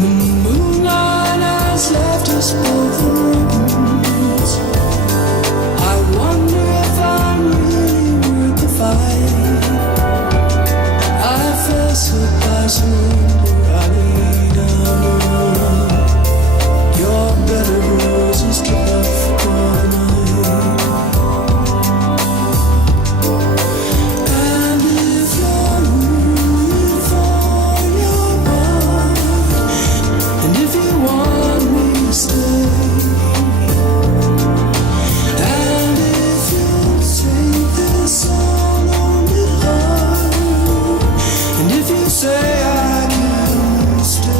Moonlight has left us both in ruins. I wonder if I'm really worth the fight. I fell so by surrender, I lay down alone. Your bed of roses kept up for the night. And if you're rooting for your mind, and if you want me to stay, and if you'll take this all on me hard, and if you say I can stay,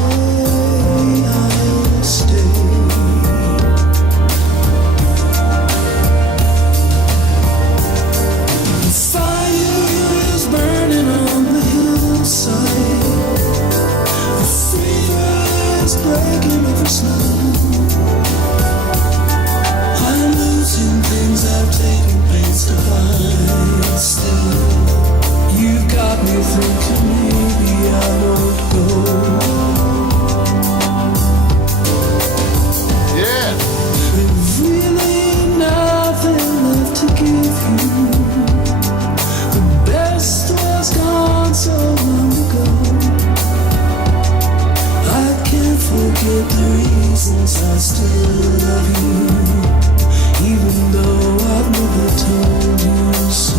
I'll stay. The fire is burning on the hillside. The fever is breaking over snow. I'm losing things I've taken pains to find. Still, you've got me thinking maybe I won't go. Yeah. There's really nothing left to give you. The best was gone so long ago. I can't forget the reasons I still love you, even though I've never told you so.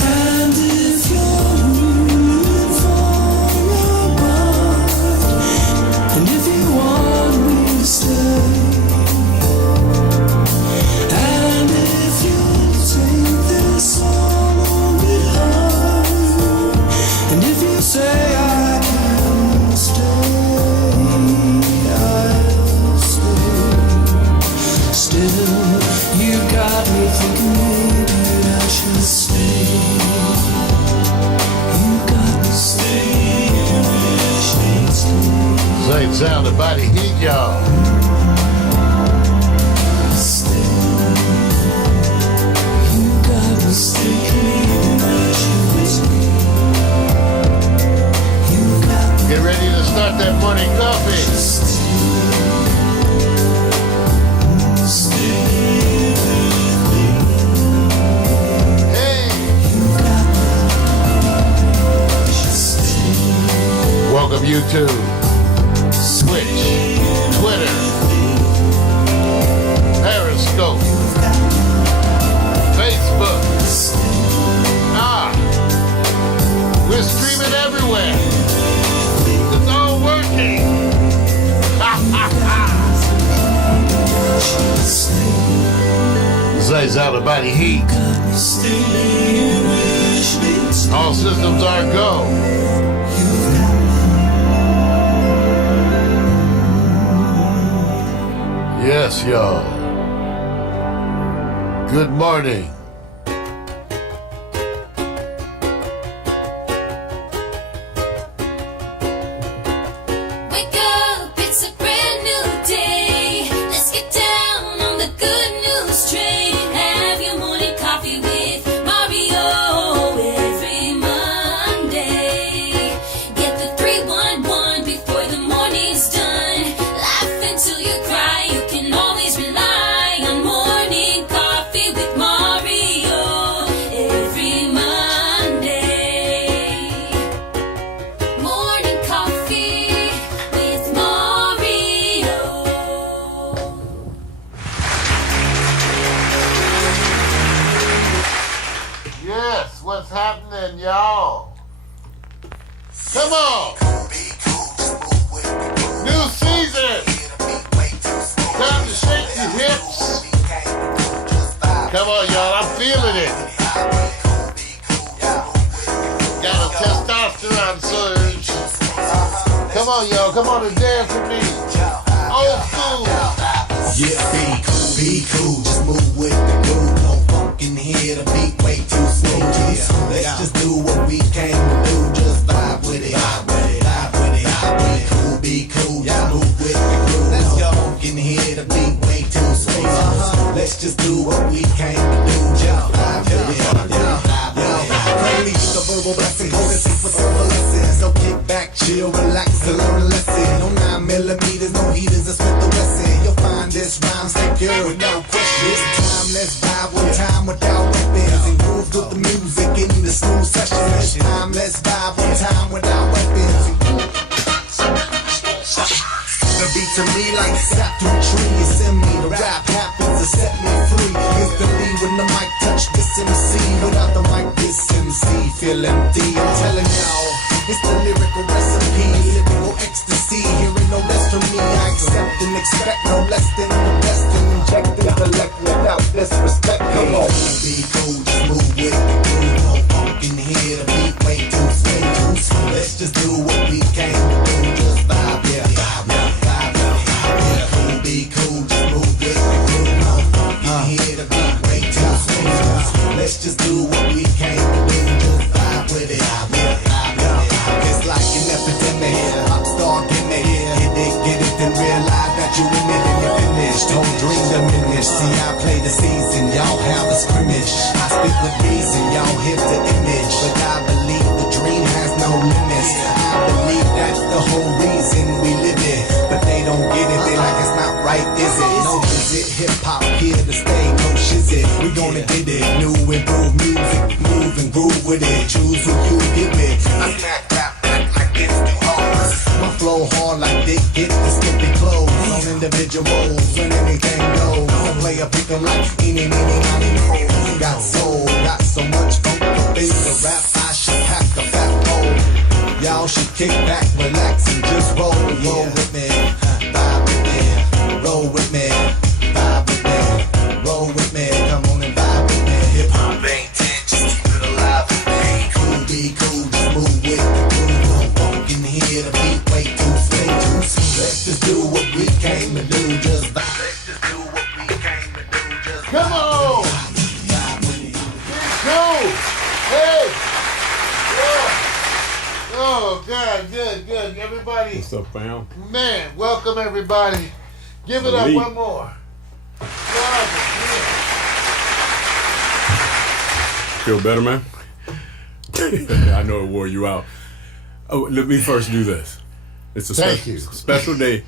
And if you're rooting for your mind, and if you want me to stay, and if you take this all on me hard, and if you say I can stay, I'll stay. Still, you got me thinking maybe I should stay. You got me staying, stay. Same sound of body heat, y'all. You got me staying, you got me Get ready to start that morning coffee. Hey! Welcome YouTube, Twitch, Twitter, Periscope, Facebook. We're streaming everywhere. It's all working. Zay's out of body heat. All systems are go. Yes, y'all. Good morning. Wake up, it's a brand new day. Let's get down on the good news train. Have your morning coffee with Mario every Monday. Get the 311 before the morning's done. Laugh until you cry. You can always rely on morning coffee with Mario every Monday. Morning coffee with Mario. Yes, what's happening, y'all? Come on! New season! Time to shake your hips! Come on, y'all, I'm feeling it! Got a testosterone surge! Come on, y'all, come on and dance with me! Old school! Yeah, be cool, just move with the groove. No funk in here, the beat way too smooth. Yeah, let's just do what we came to do. Just vibe with it, vibe with it, vibe with it, vibe with it. Be cool, just move with the groove. No funk in here, the beat way too smooth. Let's just do what we came to do. Just vibe with it, vibe with it, vibe with it. Release the verbal blessing, potency for several Chill, relax, and learn a lesson. No 9 millimeters, no heaters, I spent the Wesson. You'll find this rhyme secure with no question. It's time, let's vibe one time without weapons. And groove with the music in the smooth session. It's time, let's vibe one time without weapons. The beat to me like sap through a tree. You send me the rap happens to set me free. Instantly when the mic touch this MC. Without the mic this MC feel empty. I'm telling y'all, it's the lyrical recipe. Lyrical ecstasy, hearing no less from me. I accept and expect no less than the best. And inject intellect without disrespect. Come on, be cool, just move with the groove. No funk in here, the beat way too smooth. Let's just do what we came to do. Just vibe, yeah, vibe, yeah. Be cool, just move with the groove. No funk in here, the beat way too smooth. Let's just do what we came to do. Just vibe with it, vibe, yeah. It's like an epidemic, pop star gimmick. Get it, then realize that you in it and you're finished. Don't dream diminish. See, I play the season, y'all have a scrimmage. I speak with reason, y'all hit the image. But I believe the dream has no limits. I believe that's the whole reason we live it. But they don't get it, they like it's not right, is it? No visit, hip-hop here to stay, no shizit. We gonna get it, new improved music, move and groove with it. Choose who you give it. I smack rap back like it's too hard. My flow hard like they get the skippy clothes. On individuals, when anything goes. I play a pick 'em like eeny, meeny, miny, mo. Got soul, got so much funk to face the rap. I should pack a fat bowl. Y'all should kick back, relax, and just roll. Roll with me, vibe with me. Roll with me, vibe with me. Roll with me, come on and vibe with me. Hip hop ain't dead, just keep it alive with me. Cool, be cool, just move with the groove. No funk in here, the beat way too smooth. Let's just do what we came to do, just vibe. Let's just do what we came to do, just vibe. Come on! Cool! Hey! Yeah. Oh, God, good. Everybody, What's up, fam? man, welcome everybody. Give it up Elite. one more. Feel better, man? I know it wore you out. Oh, let me first do this. It's a Thank you. special day,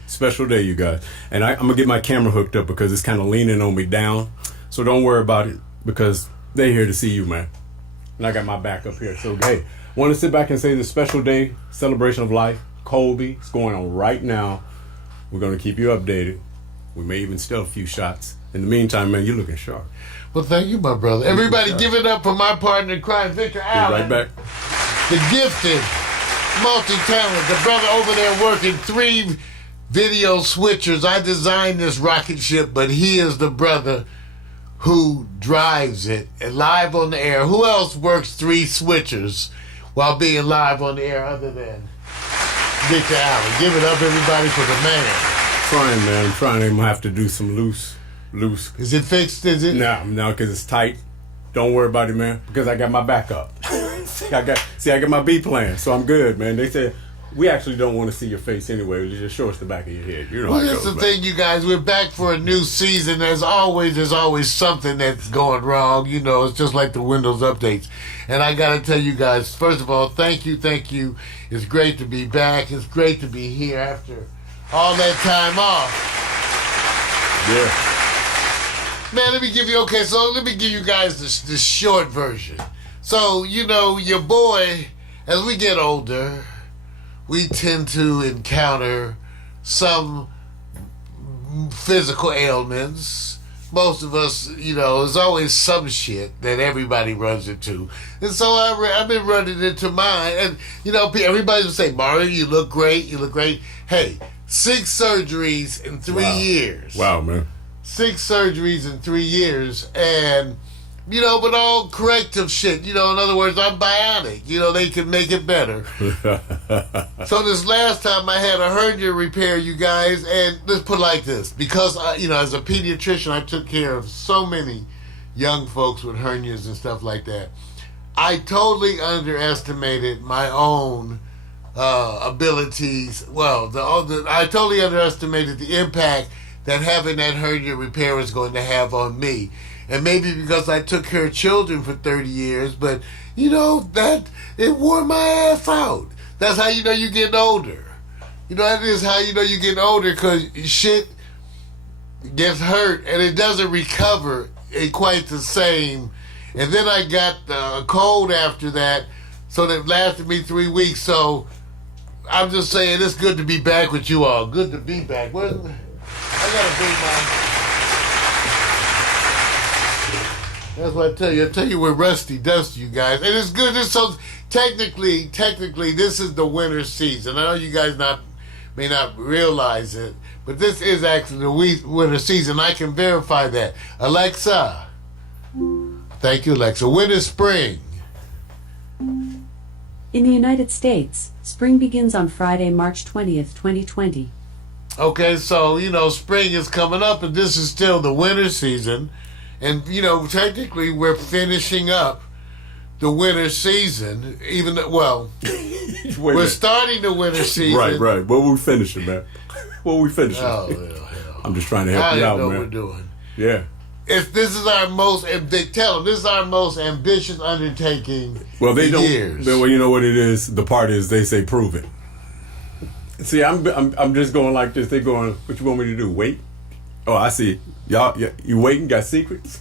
you guys. And I'm gonna get my camera hooked up because it's kind of leaning on me down. So don't worry about it because they're here to see you, man. And I got my back up here. So hey, want to sit back and say this special day, celebration of life, Colby. It's going on right now. We're gonna keep you updated. We may even steal a few shots. In the meantime, man, you're looking sharp. Well, thank you, my brother. Everybody give it up for my partner in crime, Victor Be Allen. right back. The gifted, multi-talent, the brother over there working 3 video switchers. I designed this rocket ship, but he is the brother who drives it and live on the air. Who else works 3 switchers while being live on the air other than Victor Allen? Give it up, everybody, for the man. Trying, man. I'm trying. I'm gonna have to do some loose. Is it fixed? Is it? No, because it's tight. Don't worry about it, man. Because I got my backup. I got my B plan, so I'm good, man. They said we actually don't want to see your face anyway. Just show us the back of your head. You know. Well, how it that's goes, the man. thing, you guys. We're back for a new season. There's always something that's going wrong. You know, it's just like the Windows updates. And I got to tell you guys, first of all, thank you. It's great to be back. It's great to be here after all that time off. Yeah. Man, let me give you guys the short version. So, you know, your boy, as we get older, we tend to encounter some physical ailments. Most of us, you know, there's always some shit that everybody runs into. And so I've been running into mine. And, you know, everybody will say, Mario, you look great. Hey, 6 surgeries in 3 years. Wow, man. 6 surgeries in 3 years, and you know, but all corrective shit. You know, in other words, I'm bionic. You know, they can make it better. So this last time I had a hernia repair, you guys, and let's put it like this: because you know, as a pediatrician, I took care of so many young folks with hernias and stuff like that. I totally underestimated my own abilities. Well, I totally underestimated the impact that having that hernia repair is going to have on me. And maybe because I took care of children for 30 years, but, you know, that it wore my ass out. That's how you know you're getting older. You know, that is how you know you're getting older, because shit gets hurt and it doesn't recover in quite the same. And then I got a cold after that, so that lasted me 3 weeks. So I'm just saying, it's good to be back with you all. Good to be back. I gotta bring my... That's what I tell you. I tell you, we're rusty dusty, you guys. And it's good. So technically, this is the winter season. I know you guys may not realize it, but this is actually the winter season. I can verify that. Alexa. Thank you, Alexa. When is spring? In the United States, spring begins on Friday, March 20th, 2020. Okay, so, spring is coming up, and this is still the winter season. And, technically, we're finishing up the winter season, we're starting the winter season. Right. What we finishing, man? What we finishing? Oh, hell. I'm just trying to help you out, man. I know what we're doing. Yeah. This is our most, this is our most ambitious undertaking Well, they in don't. years. Well, you know what it is? The part is they say prove it. See, I'm just going like this. They going, what you want me to do? Wait? Oh, I see. Y'all, you waiting? Got secrets?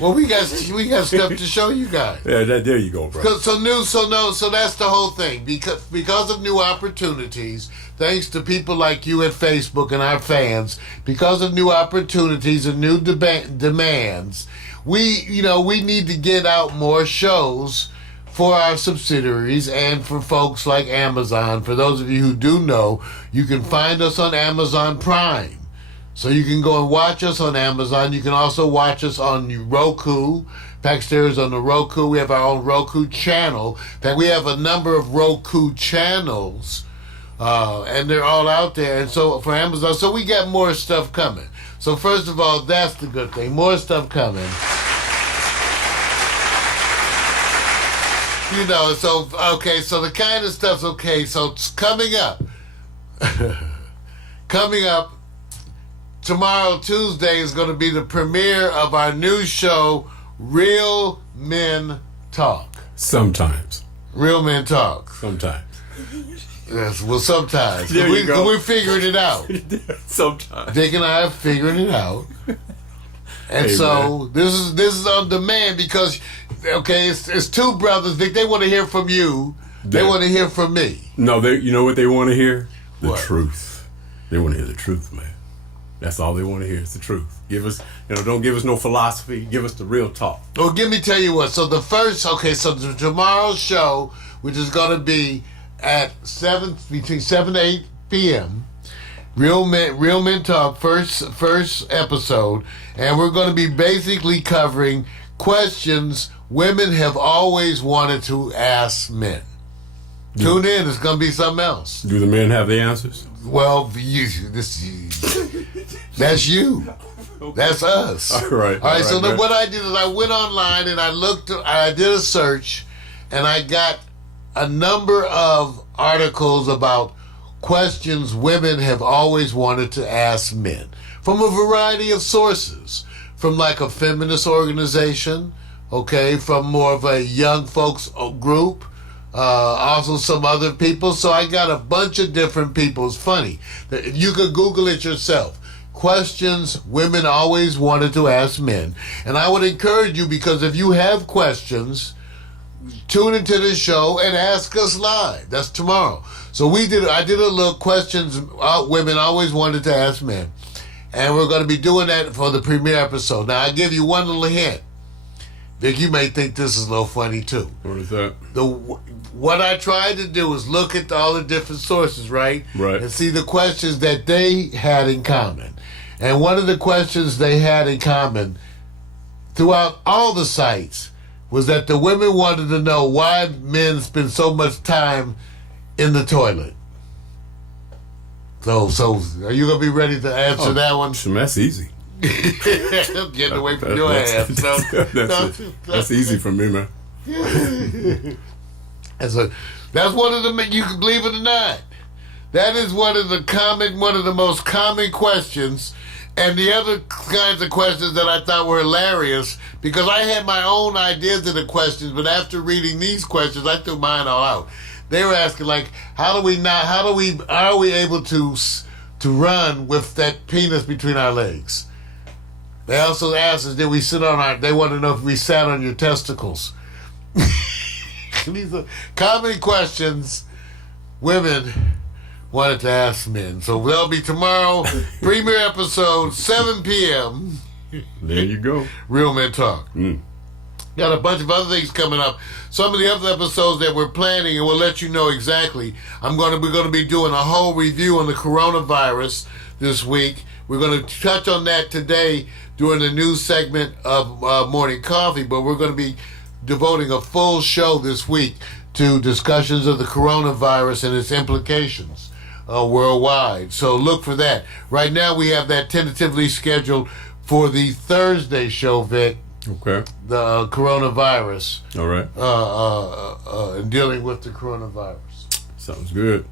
Well, we got stuff to show you guys. Yeah, there you go, bro. So that's the whole thing. Because of new opportunities, thanks to people like you at Facebook and our fans, because of new opportunities and new demands, we need to get out more shows for our subsidiaries and for folks like Amazon. For those of you who do know, you can find us on Amazon Prime. So you can go and watch us on Amazon. You can also watch us on Roku. Pax Stereo is on the Roku. We have our own Roku channel. In fact, we have a number of Roku channels, and they're all out there. And so for Amazon, so we got more stuff coming. So first of all, that's the good thing. More stuff coming. So the kind of stuff's okay. So it's coming up. Tomorrow, Tuesday, is going to be the premiere of our new show, Real Men Talk. Sometimes. Real Men Talk. Sometimes. Yes, well, sometimes. There you go. We're figuring it out. Sometimes. Dick and I are figuring it out. And Hey, so man. this is on demand because, it's two brothers, Vic. They want to hear from you. They want to hear from me. No, you know what they want to hear? The What? truth. They want to hear the truth, man. That's all they want to hear is the truth. Give us, don't give us no philosophy. Give us the real talk. Well, tell you what. So tomorrow's show, which is going to be at between 7 to 8 p.m., Real Men Talk, first episode, and we're going to be basically covering questions women have always wanted to ask men. Tune in. It's going to be something else. Do the men have the answers? Well, that's you. That's us. All right. All right. So man. what I did is I went online and I did a search, and I got a number of articles about questions women have always wanted to ask men from a variety of sources, from like a feminist organization, from more of a young folks group. Also some other people. So I got a bunch of different people. It's funny. You could Google it yourself. Questions women always wanted to ask men. And I would encourage you, because if you have questions, tune into the show and ask us live. That's tomorrow. So I did a little questions women always wanted to ask men. And we're going to be doing that for the premiere episode. Now, I'll give you one little hint. Vic, you may think this is a little funny too. What is that? What I tried to do is look at all the different sources, right? Right. And see the questions that they had in common. And one of the questions they had in common throughout all the sites was that the women wanted to know why men spend so much time in the toilet. So are you going to be ready to answer that one? That's easy. Getting away from your ass. That's easy for me, man. That's one of the, you can believe it or not, that is one of the most common questions. And the other kinds of questions that I thought were hilarious, because I had my own ideas of the questions, but after reading these questions, I threw mine all out. They were asking like, are we able to run with that penis between our legs? They also asked us, did we sit on they want to know if we sat on your testicles. These are common questions women wanted to ask men. So that'll be tomorrow, premiere episode, 7 p.m. There you go. Real Men Talk. Got a bunch of other things coming up. Some of the other episodes that we're planning, and we'll let you know exactly. We're going to be doing a whole review on the coronavirus this week. We're going to touch on that today during the news segment of Morning Coffee, but we're going to be devoting a full show this week to discussions of the coronavirus and its implications worldwide. So look for that. Right now we have that tentatively scheduled for the Thursday show, Vic. Okay. The coronavirus. All right. And dealing with the coronavirus. Sounds good.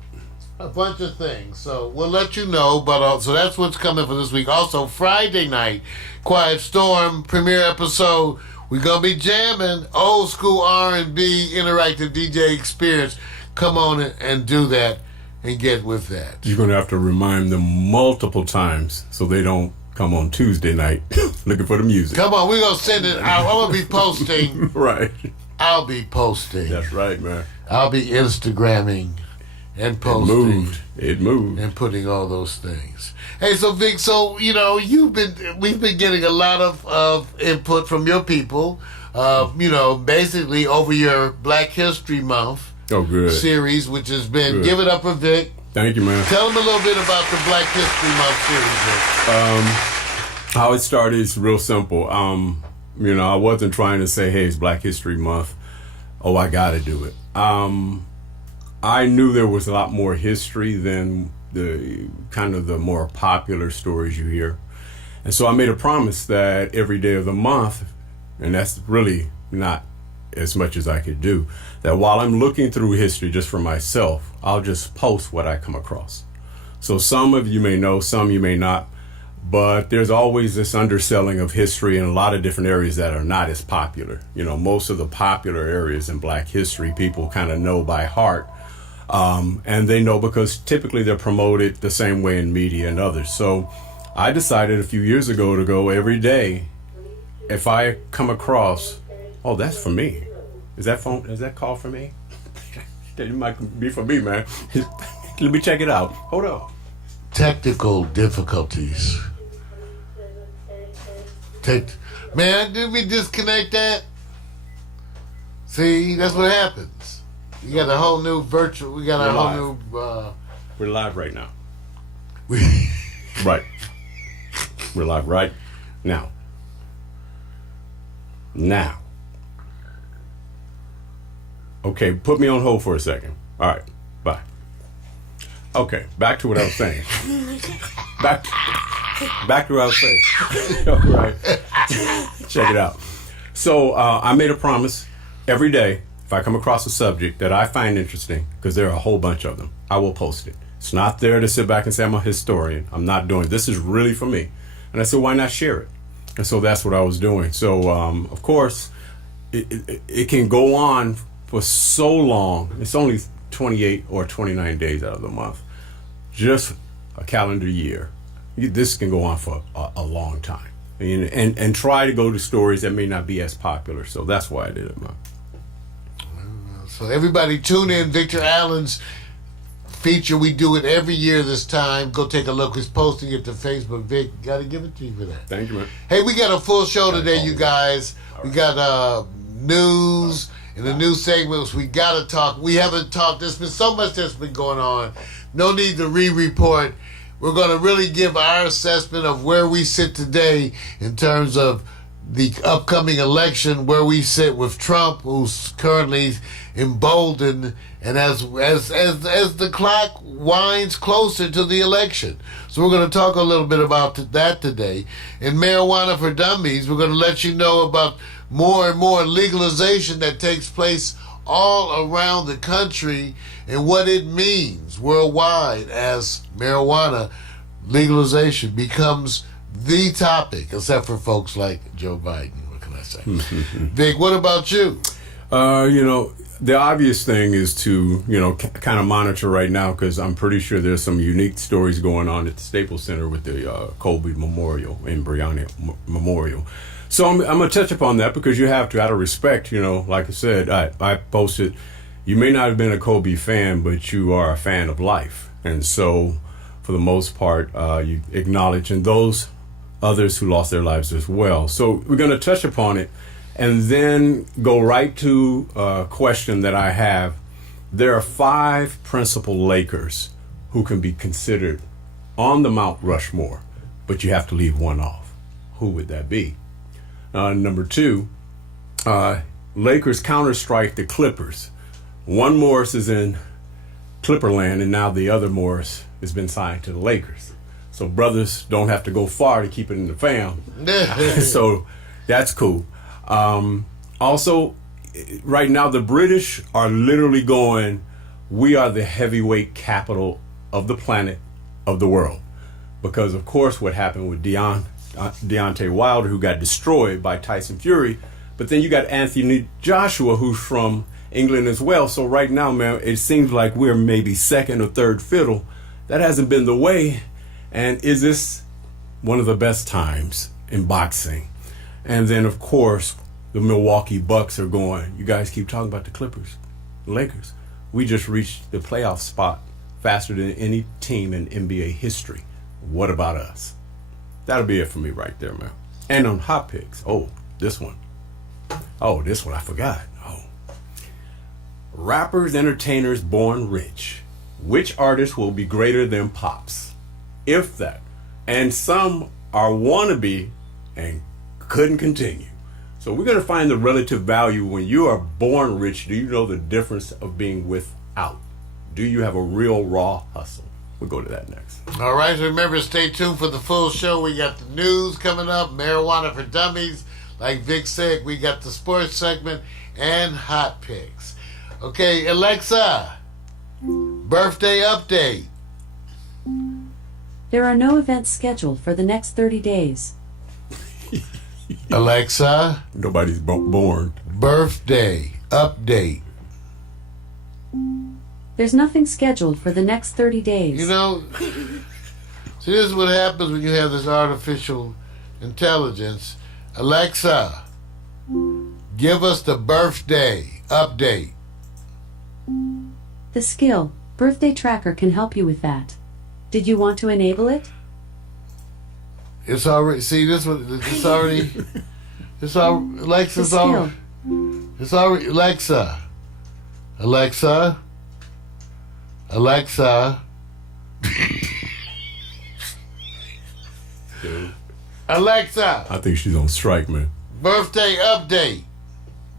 A bunch of things. So we'll let you know. But so that's what's coming for this week. Also, Friday night, Quiet Storm premiere episode. We're gonna be jamming old school R&B interactive DJ experience. Come on and do that and get with that. You're gonna have to remind them multiple times so they don't come on Tuesday night looking for the music. Come on, we're gonna send it out. I'm gonna be posting. Right. I'll be posting. That's right, man. I'll be Instagramming and posting. It moved. And putting all those things. Hey, so Vic, we've been getting a lot of input from your people, basically over your Black History Month series, which has been Give It Up for Vic. Thank you, man. Tell them a little bit about the Black History Month series, Vic. How it started is real simple. I wasn't trying to say, hey, it's Black History Month. Oh, I got to do it. I knew there was a lot more history than the kind of the more popular stories you hear. And so I made a promise that every day of the month, and that's really not as much as I could do, that while I'm looking through history just for myself, I'll just post what I come across. So some of you may know, some you may not, but there's always this underselling of history in a lot of different areas that are not as popular. Most of the popular areas in Black history, people kind of know by heart. And they know because typically they're promoted the same way in media and others. So I decided a few years ago to go every day. If I come across, oh, that's for me. Is that call for me? It might be for me, man. Let me check it out. Hold on. Technical difficulties. Man, did we disconnect that? See, that's what happens. You got a whole new virtual. We got a whole new. We're live right now. Right. We're live right now. Now. Okay, put me on hold for a second. All right, bye. Okay, back to what I was saying. Back to what I was saying. All right. Check it out. So I made a promise every day. If I come across a subject that I find interesting, because there are a whole bunch of them, I will post it. It's not there to sit back and say I'm a historian. I'm not doing it. This is really for me. And I said, why not share it? And so that's what I was doing. So, of course, it can go on for so long. It's only 28 or 29 days out of the month. Just a calendar year. This can go on for a long time. And try to go to stories that may not be as popular. So that's why I did it, man. So everybody tune in. Victor Allen's feature. We do it every year this time. Go take a look. He's posting it to Facebook. Vic, got to give it to you for that. Thank you, man. Hey, we got a full show today, you guys. We got news. In the news segments, we got to talk. We haven't talked. There's been so much that's been going on. No need to re-report. We're going to really give our assessment of where we sit today in terms of the upcoming election, where we sit with Trump, who's currently emboldened, and as the clock winds closer to the election. So we're going to talk a little bit about that today. In Marijuana for Dummies, we're going to let you know about more and more legalization that takes place all around the country and what it means worldwide as marijuana legalization becomes the topic, except for folks like Joe Biden. What can I say? Vic, what about you? the obvious thing is to, kind of monitor right now, because I'm pretty sure there's some unique stories going on at the Staples Center with the Kobe Memorial and Breonna Memorial. So I'm going to touch upon that because you have to, out of respect, like I said, I posted, you may not have been a Kobe fan, but you are a fan of life. And so for the most part, you acknowledge, and those others who lost their lives as well. So we're going to touch upon it and then go right to a question that I have. There are 5 principal Lakers who can be considered on the Mount Rushmore, but you have to leave one off. Who would that be? Number 2, Lakers counter-strike the Clippers. One Morris is in Clipperland, and now the other Morris has been signed to the Lakers. So brothers don't have to go far to keep it in the fam. So that's cool. Also, right now the British are literally going, we are the heavyweight capital of the planet, of the world. Because of course what happened with Deontay Wilder, who got destroyed by Tyson Fury, but then you got Anthony Joshua, who's from England as well. So right now, man, it seems like we're maybe second or third fiddle. That hasn't been the way. And is this one of the best times in boxing? And then, of course, the Milwaukee Bucks are going, you guys keep talking about the Clippers, the Lakers. We just reached the playoff spot faster than any team in NBA history. What about us? That'll be it for me right there, man. And on Hot Picks, this one I forgot. Rappers, entertainers born rich. Which artist will be greater than Pops? If that. And some are wannabe and couldn't continue. So we're going to find the relative value when you are born rich. Do you know the difference of being without? Do you have a real raw hustle? We'll go to that next. All right, so remember, stay tuned for the full show. We got the news coming up, marijuana for dummies. Like Vic said, we got the sports segment and hot picks. Okay, Alexa, birthday update. There are no events scheduled for the next 30 days. Alexa, Nobody's born. birthday update. There's nothing scheduled for the next 30 days. See, this is what happens when you have this artificial intelligence. Alexa, give us the birthday update. The skill, Birthday Tracker, can help you with that. Did you want to enable it? It's already, see, Alexa's The already, skill. it's already, Alexa, Alexa, I think she's on strike, man. birthday update,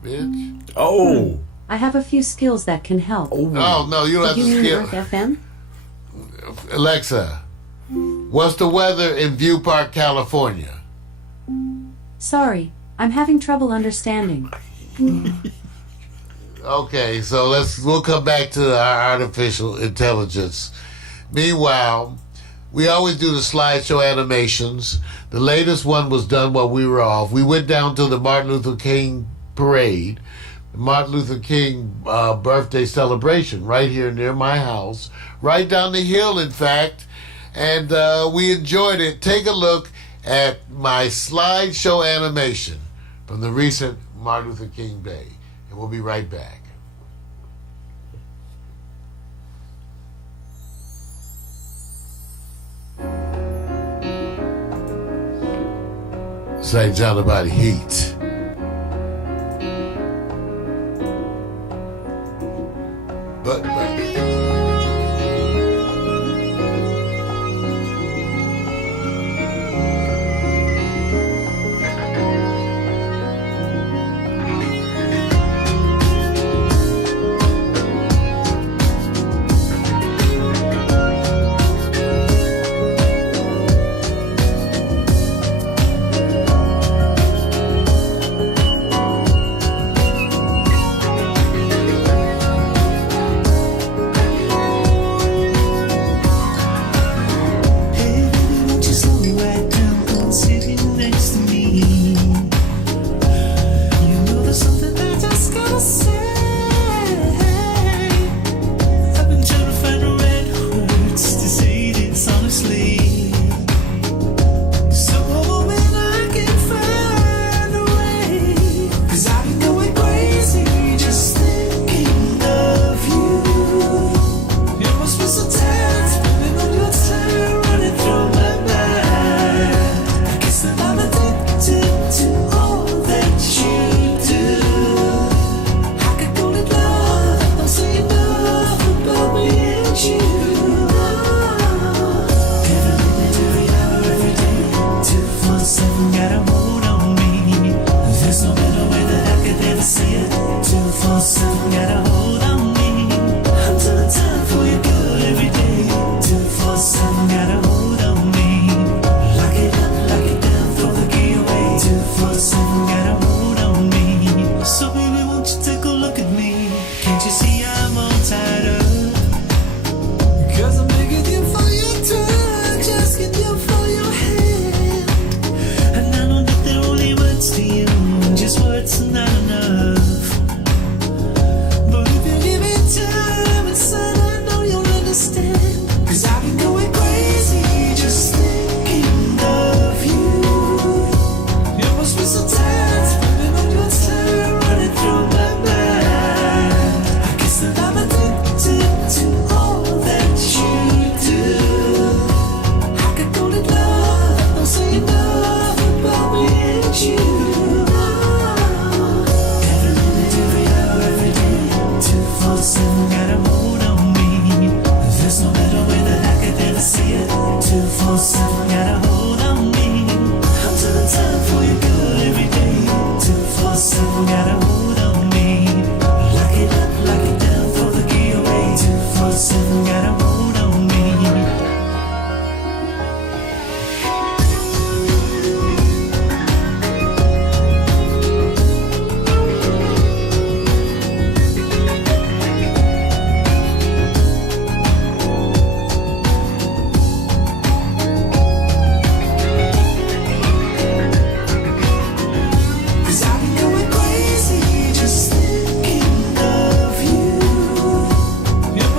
bitch. Oh. I have a few skills that can help. Oh, no, you don't have Did you to mean skip. Earth FM? Alexa, what's the weather in View Park, California? Sorry, I'm having trouble understanding. Okay, so we'll come back to our artificial intelligence. Meanwhile, we always do the slideshow animations. The latest one was done while we were off. We went down to the Martin Luther King parade, Martin Luther King birthday celebration right here near my house, right down the hill, in fact, and we enjoyed it. Take a look at my slideshow animation from the recent Martin Luther King Day, and we'll be right back. St. John about heat. But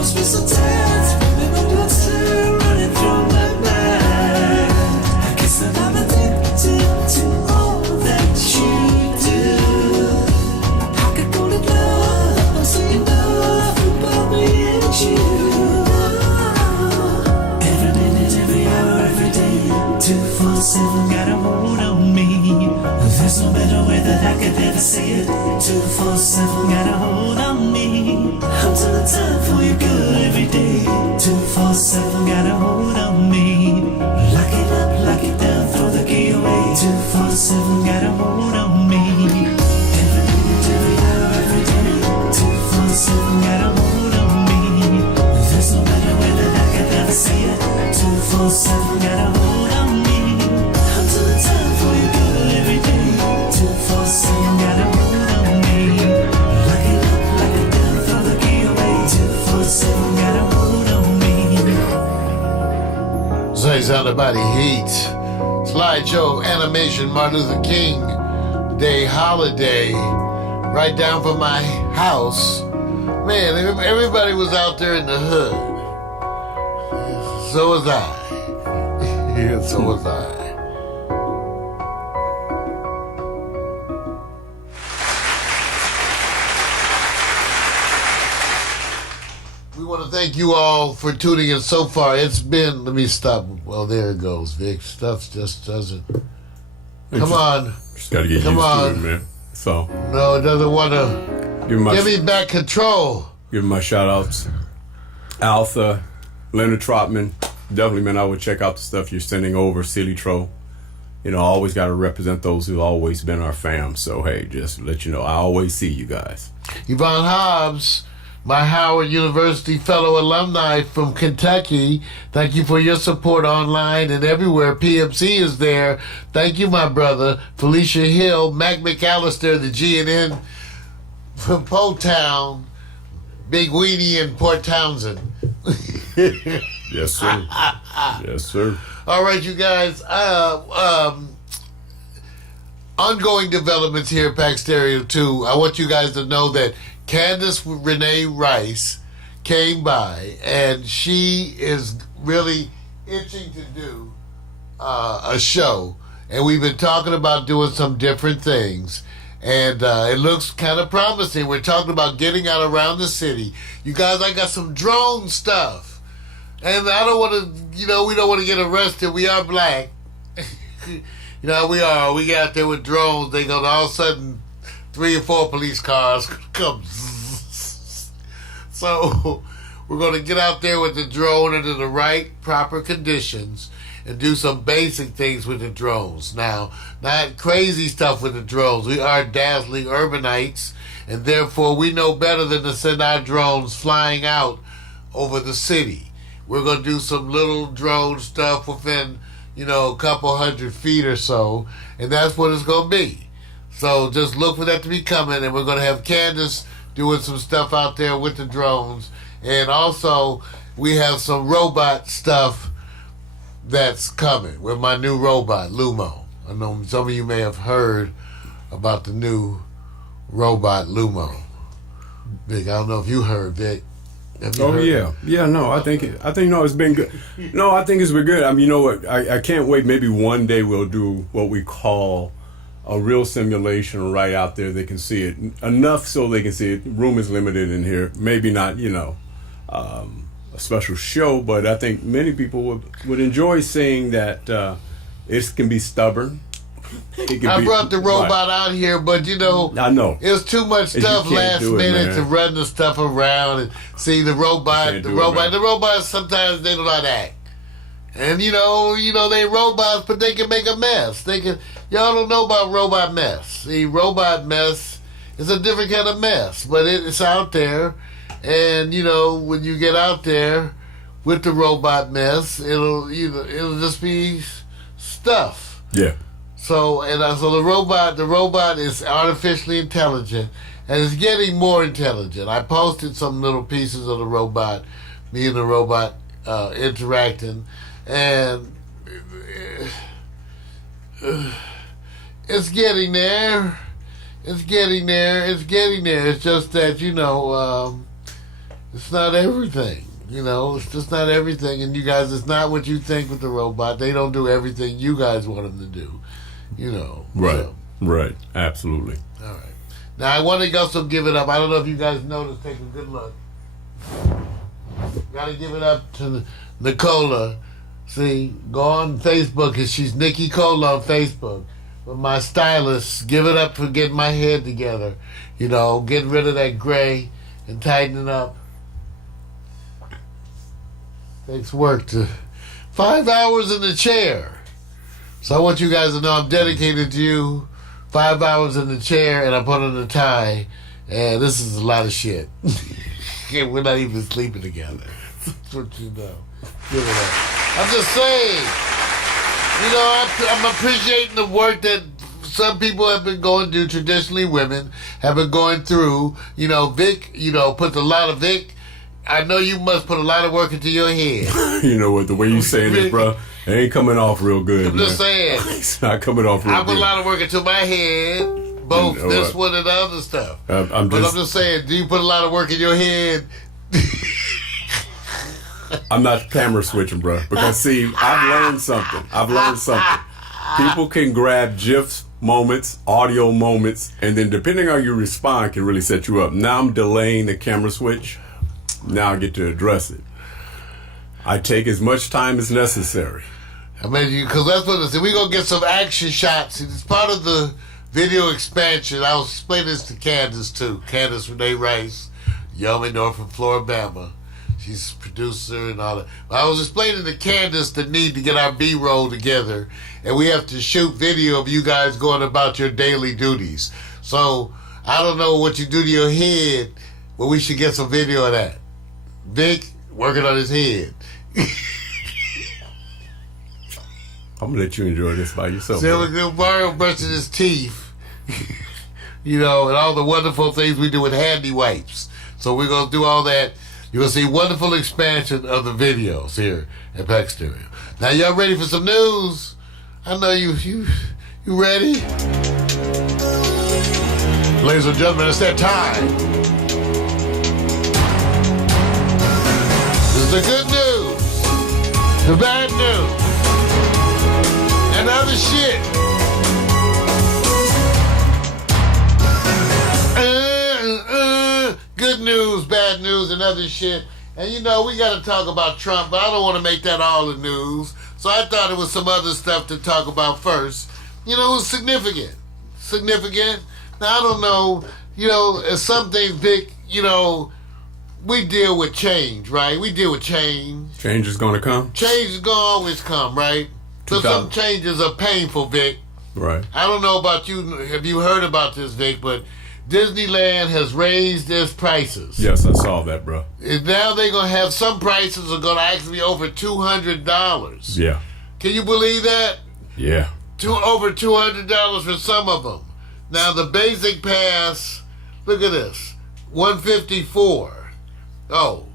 must be so tense. Remember what's still running through my mind. I guess that I'm addicted to all that you do. I could go to love, I'm so enough about me and you. Every minute, every hour, every day, 247 got a hold on me. There's no better way that I could ever say it. 247 got a hold on me. I'm telling time for your good every day. 247 got a hold on me. Lock it up, lock it down, throw the key away. 247 got a hold on me. Every minute, every hour, every day. 247 got a hold on me. There's no better way that I could ever say it. 247 got a hold on me. I'm telling time for your good every day. 247 got a hold on me. Lock it up, lock it down, throw the key away. 247 got a hold on me. Say something about the heat. Slideshow animation Martin Luther King Day holiday. Right down from my house. Man, everybody was out there in the hood. So was I. Yeah, so was I. We want to thank you all for tuning in so far. It's been, let me stop. Well, there it goes, Vic. Stuff just doesn't. Come on. Just got to get Come used on. to it, man. So, No, it doesn't want to. Give me back control. give my shout outs. Alpha, Leonard Trotman. Definitely, man, I would check out the stuff you're sending over, Silly Tro. You know, I always got to represent those who've always been our fam. So, hey, just to let you know, I always see you guys. Yvonne Hobbs, my Howard University fellow alumni from Kentucky. Thank you for your support online and everywhere. PMC is there. Thank you, my brother. Felicia Hill, Mac McAllister, the GNN from Po-Town. Big Weenie in Port Townsend. Yes, sir. Yes, sir. All right, you guys. Ongoing developments here at Pax Stereo 2. I want you guys to know that Candace Renee Rice came by, and she is really itching to do a show. And we've been talking about doing some different things. And it looks kind of promising. We're talking about getting out around the city. You guys, I got some drone stuff. And I don't want to, we don't want to get arrested. We are black. We are. We get out there with drones. They go, all of a sudden, 3 or 4 police cars come. So we're going to get out there with the drone under the right, proper conditions and do some basic things with the drones. Now, not crazy stuff with the drones. We are dazzling urbanites, and therefore we know better than to send our drones flying out over the city. We're going to do some little drone stuff within, a couple 100 feet or so, and that's what it's going to be. So just look for that to be coming, and we're going to have Candace doing some stuff out there with the drones. And also, we have some robot stuff that's coming with my new robot, Lumo. I know some of you may have heard about the new robot, Lumo. Vic, I don't know if you heard, Vic. No, I think it's been good. No, I think it's been good. I mean, you know what? I can't wait. Maybe one day we'll do what we call a real simulation right out there. They can see it enough so they can see it. Room is limited in here. Maybe not, a special show, but I think many people would enjoy seeing that it can be stubborn. I brought the robot out here, but I know it's too much stuff last minute to run the stuff around and see the robot. The robots sometimes they don't know how to act, and they robots, but they can make a mess. Y'all don't know about robot mess. See, robot mess is a different kind of mess, but it's out there, and when you get out there with the robot mess, it'll just be stuff. Yeah. So the robot is artificially intelligent, and it's getting more intelligent. I posted some little pieces of the robot, me and the robot interacting, and it's getting there. It's getting there. It's just that It's not everything. You know, it's just not everything. And you guys, it's not what you think with the robot. They don't do everything you guys want them to do. You know. Right. So. Right. Absolutely. All right. Now, I want to also give it up. I don't know if you guys noticed. Take a good look. Got to give it up to Nicola. See, go on Facebook, and she's Nikki Cola on Facebook. But my stylist, give it up for getting my head together. You know, getting rid of that gray and tightening up. Takes work to 5 hours in the chair. So I want you guys to know I'm dedicated to you. 5 hours in the chair, and I put on a tie. And this is a lot of shit. We're not even sleeping together. That's what you know. Give it up. I'm just saying. You know, I'm appreciating the work that some people have been going through, traditionally women, have been going through. You know, Vic, you know, puts a lot of Vic. I know you must put a lot of work into your head. You know what? The way you saying this, bro, it ain't coming off real good. I'm just saying. It's not coming off real good. I put a lot of work into my head, both this one and the other stuff. I'm just saying, do you put a lot of work in your head? I'm not camera switching, bro. Because, see, I've learned something. People can grab GIFs, moments, audio moments, and then depending on how you respond can really set you up. Now I'm delaying the camera switch. Now I get to address it. I take as much time as necessary. I mean, because that's what it is. We're going to get some action shots. It's part of the video expansion. I was explaining this to Candace, too. Candace Renee Rice, Yummy Norfolk, Floribama. She's a producer and all that. I was explaining to Candace the need to get our B-roll together, and we have to shoot video of you guys going about your daily duties. So, I don't know what you do to your head, but we should get some video of that. Vic, working on his head. I'm gonna let you enjoy this by yourself. So Mario brushing his teeth, you know, and all the wonderful things we do with handy wipes. So we're gonna do all that. You're gonna see wonderful expansion of the videos here at Pax Stereo. Now y'all ready for some news? I know you ready? Ladies and gentlemen, it's that time. This is the good news, the bad news, and other shit. Good news, bad news, and other shit. And you know, we got to talk about Trump, but I don't want to make that all the news. So I thought it was some other stuff to talk about first. You know, it was significant. Significant. Now, I don't know, you know, as some things, Vic, you know, we deal with change, right? We deal with change. Change is going to come? Change is going to always come, right? So some changes are painful, Vic. Right. I don't know about you. Have you heard about this, Vic? But Disneyland has raised its prices. Yes, I saw that, bro. And now they're going to have some prices are going to actually be over $200. Yeah. Can you believe that? Yeah. Over $200 for some of them. Now the basic pass, look at this, $154. Oh,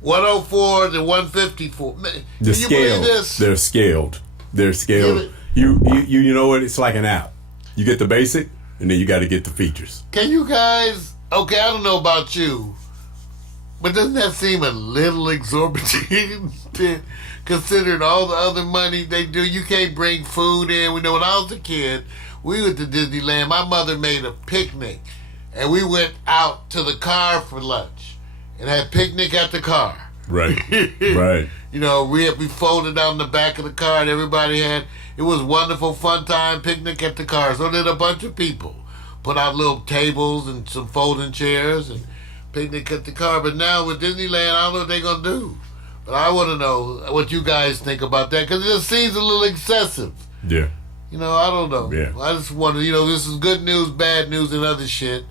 104 to 154. Can you believe this? They're scaled. They're scaled. You know what? It's like an app. You get the basic, and then you got to get the features. Can you guys? Okay, I don't know about you, but doesn't that seem a little exorbitant? Considering all the other money they do, you can't bring food in. We know when I was a kid, we went to Disneyland. My mother made a picnic, and we went out to the car for lunch and had picnic at the car. Right, right. You know, we folded down the back of the car, and everybody had. It was wonderful, fun time picnic at the car. So did a bunch of people put out little tables and some folding chairs and picnic at the car. But now with Disneyland, I don't know what they're gonna do. But I want to know what you guys think about that, because it just seems a little excessive. Yeah. You know, I don't know. Yeah. I just wonder, you know, this is good news, bad news, and other shit.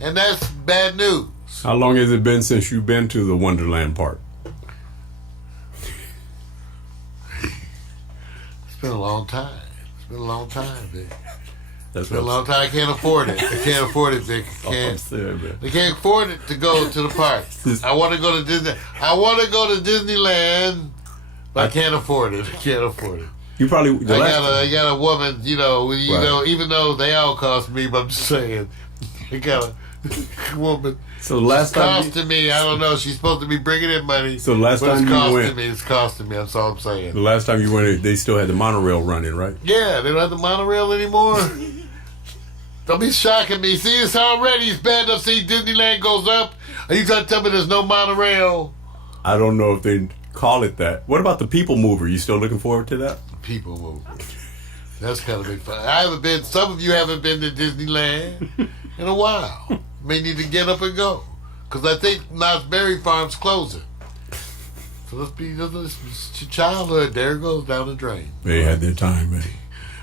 And that's bad news. How long has it been since you've been to the Wonderland Park? It's been a long time. It's been a long time, Vic. That's It's been a long time. I can't afford it. I can't afford it, Vic. I can't. They can't afford it to go to the park. I want to go to Disney. I want to go to Disneyland, but I can't afford it. I can't afford it. You probably. I got a woman. You know. You know. Even though they all cost me, but I'm just saying, I got a woman. So the last It's time, costing me. I don't know. She's supposed to be bringing in money. So last but time it's you costing went- me. It's costing me. That's all I'm saying. the last time you went, they still had the monorail running, right? Yeah, they don't have the monorail anymore. Don't be shocking me. See, it's already it's bad enough. See, Disneyland goes up. Are you trying to tell me there's no monorail? I don't know if they call it that. What about the People Mover? You still looking forward to that? People move. That's kind of big fun. I haven't been. Some of you haven't been to Disneyland in a while. May need to get up and go because I think Knott's Berry Farm's closing. So let's be it's your childhood. There it goes down the drain. They had their time, man.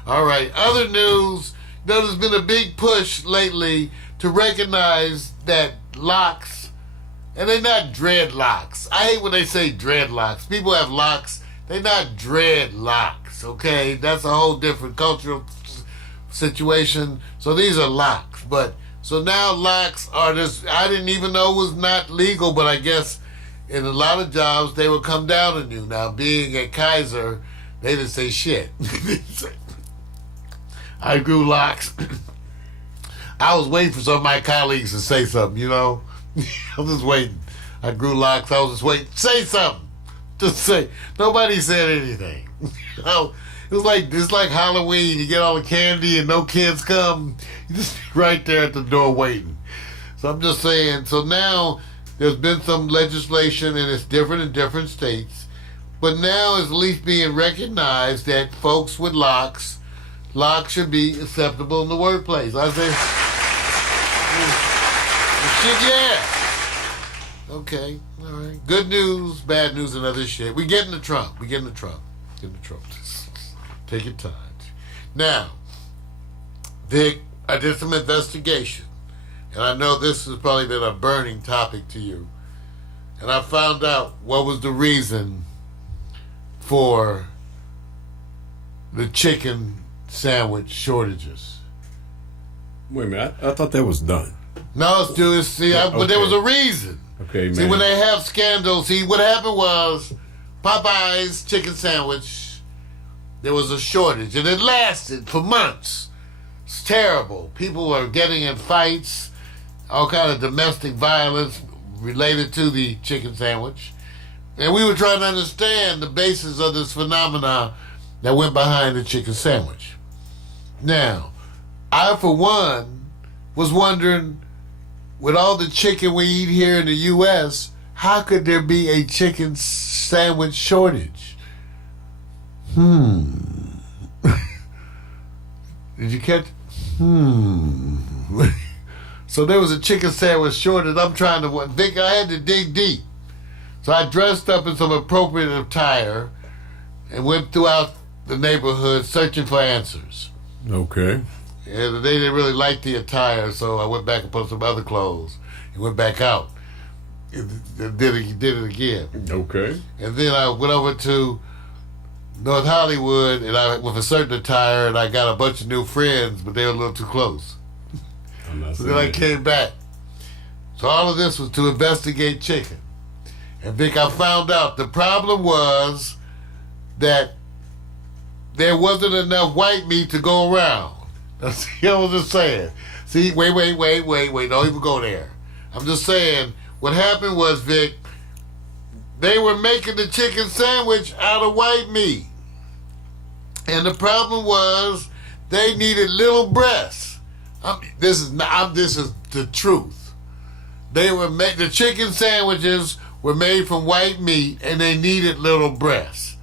All right. Other news. You know, there's been a big push lately to recognize that locks, and they're not dreadlocks. I hate when they say dreadlocks. People have locks. They're not dreadlocks, okay? That's a whole different cultural situation. So these are locks. But, so now locks are this, I didn't even know it was not legal, but I guess in a lot of jobs they would come down on you. Now, being at Kaiser, they didn't say shit. I grew locks. I was waiting for some of my colleagues to say something, you know? I was just waiting. I grew locks. I was just waiting. Say something. Just say. Nobody said anything. You know, it's like Halloween. You get all the candy and no kids come. You just be right there at the door waiting. So I'm just saying. So now there's been some legislation and it's different in different states. But now it's at least being recognized that folks with locks should be acceptable in the workplace. I say, shit, yeah. Okay, all right. Good news, bad news, and other shit. We getting to Trump. Get in the Trump. Take your time. Now, Vic, I did some investigation, and I know this has probably been a burning topic to you. And I found out what was the reason for the chicken sandwich shortages. Wait a minute, I thought that was done. No, it's due. But there was a reason. Okay, man. See, when they have scandals, see, what happened was Popeye's chicken sandwich, there was a shortage, and it lasted for months. It's terrible. People were getting in fights, all kind of domestic violence related to the chicken sandwich. And we were trying to understand the basis of this phenomena that went behind the chicken sandwich. Now, I, for one, was wondering, with all the chicken we eat here in the U.S., how could there be a chicken sandwich shortage? Did you catch? So there was a chicken sandwich shortage. I'm trying to think. I had to dig deep. So I dressed up in some appropriate attire and went throughout the neighborhood searching for answers. Okay. And they didn't really like the attire, so I went back and put some other clothes and went back out. And did it again. Okay. And then I went over to North Hollywood and I with a certain attire, and I got a bunch of new friends, but they were a little too close. I'm not So saying then I that. came back. So all of this was to investigate chicken. And Vic, I found out the problem was that there wasn't enough white meat to go around. That's what I was just saying. See, wait, don't even go there. I'm just saying, what happened was, Vic, they were making the chicken sandwich out of white meat. And the problem was, they needed little breasts. This is the truth. The chicken sandwiches were made from white meat, and they needed little breasts.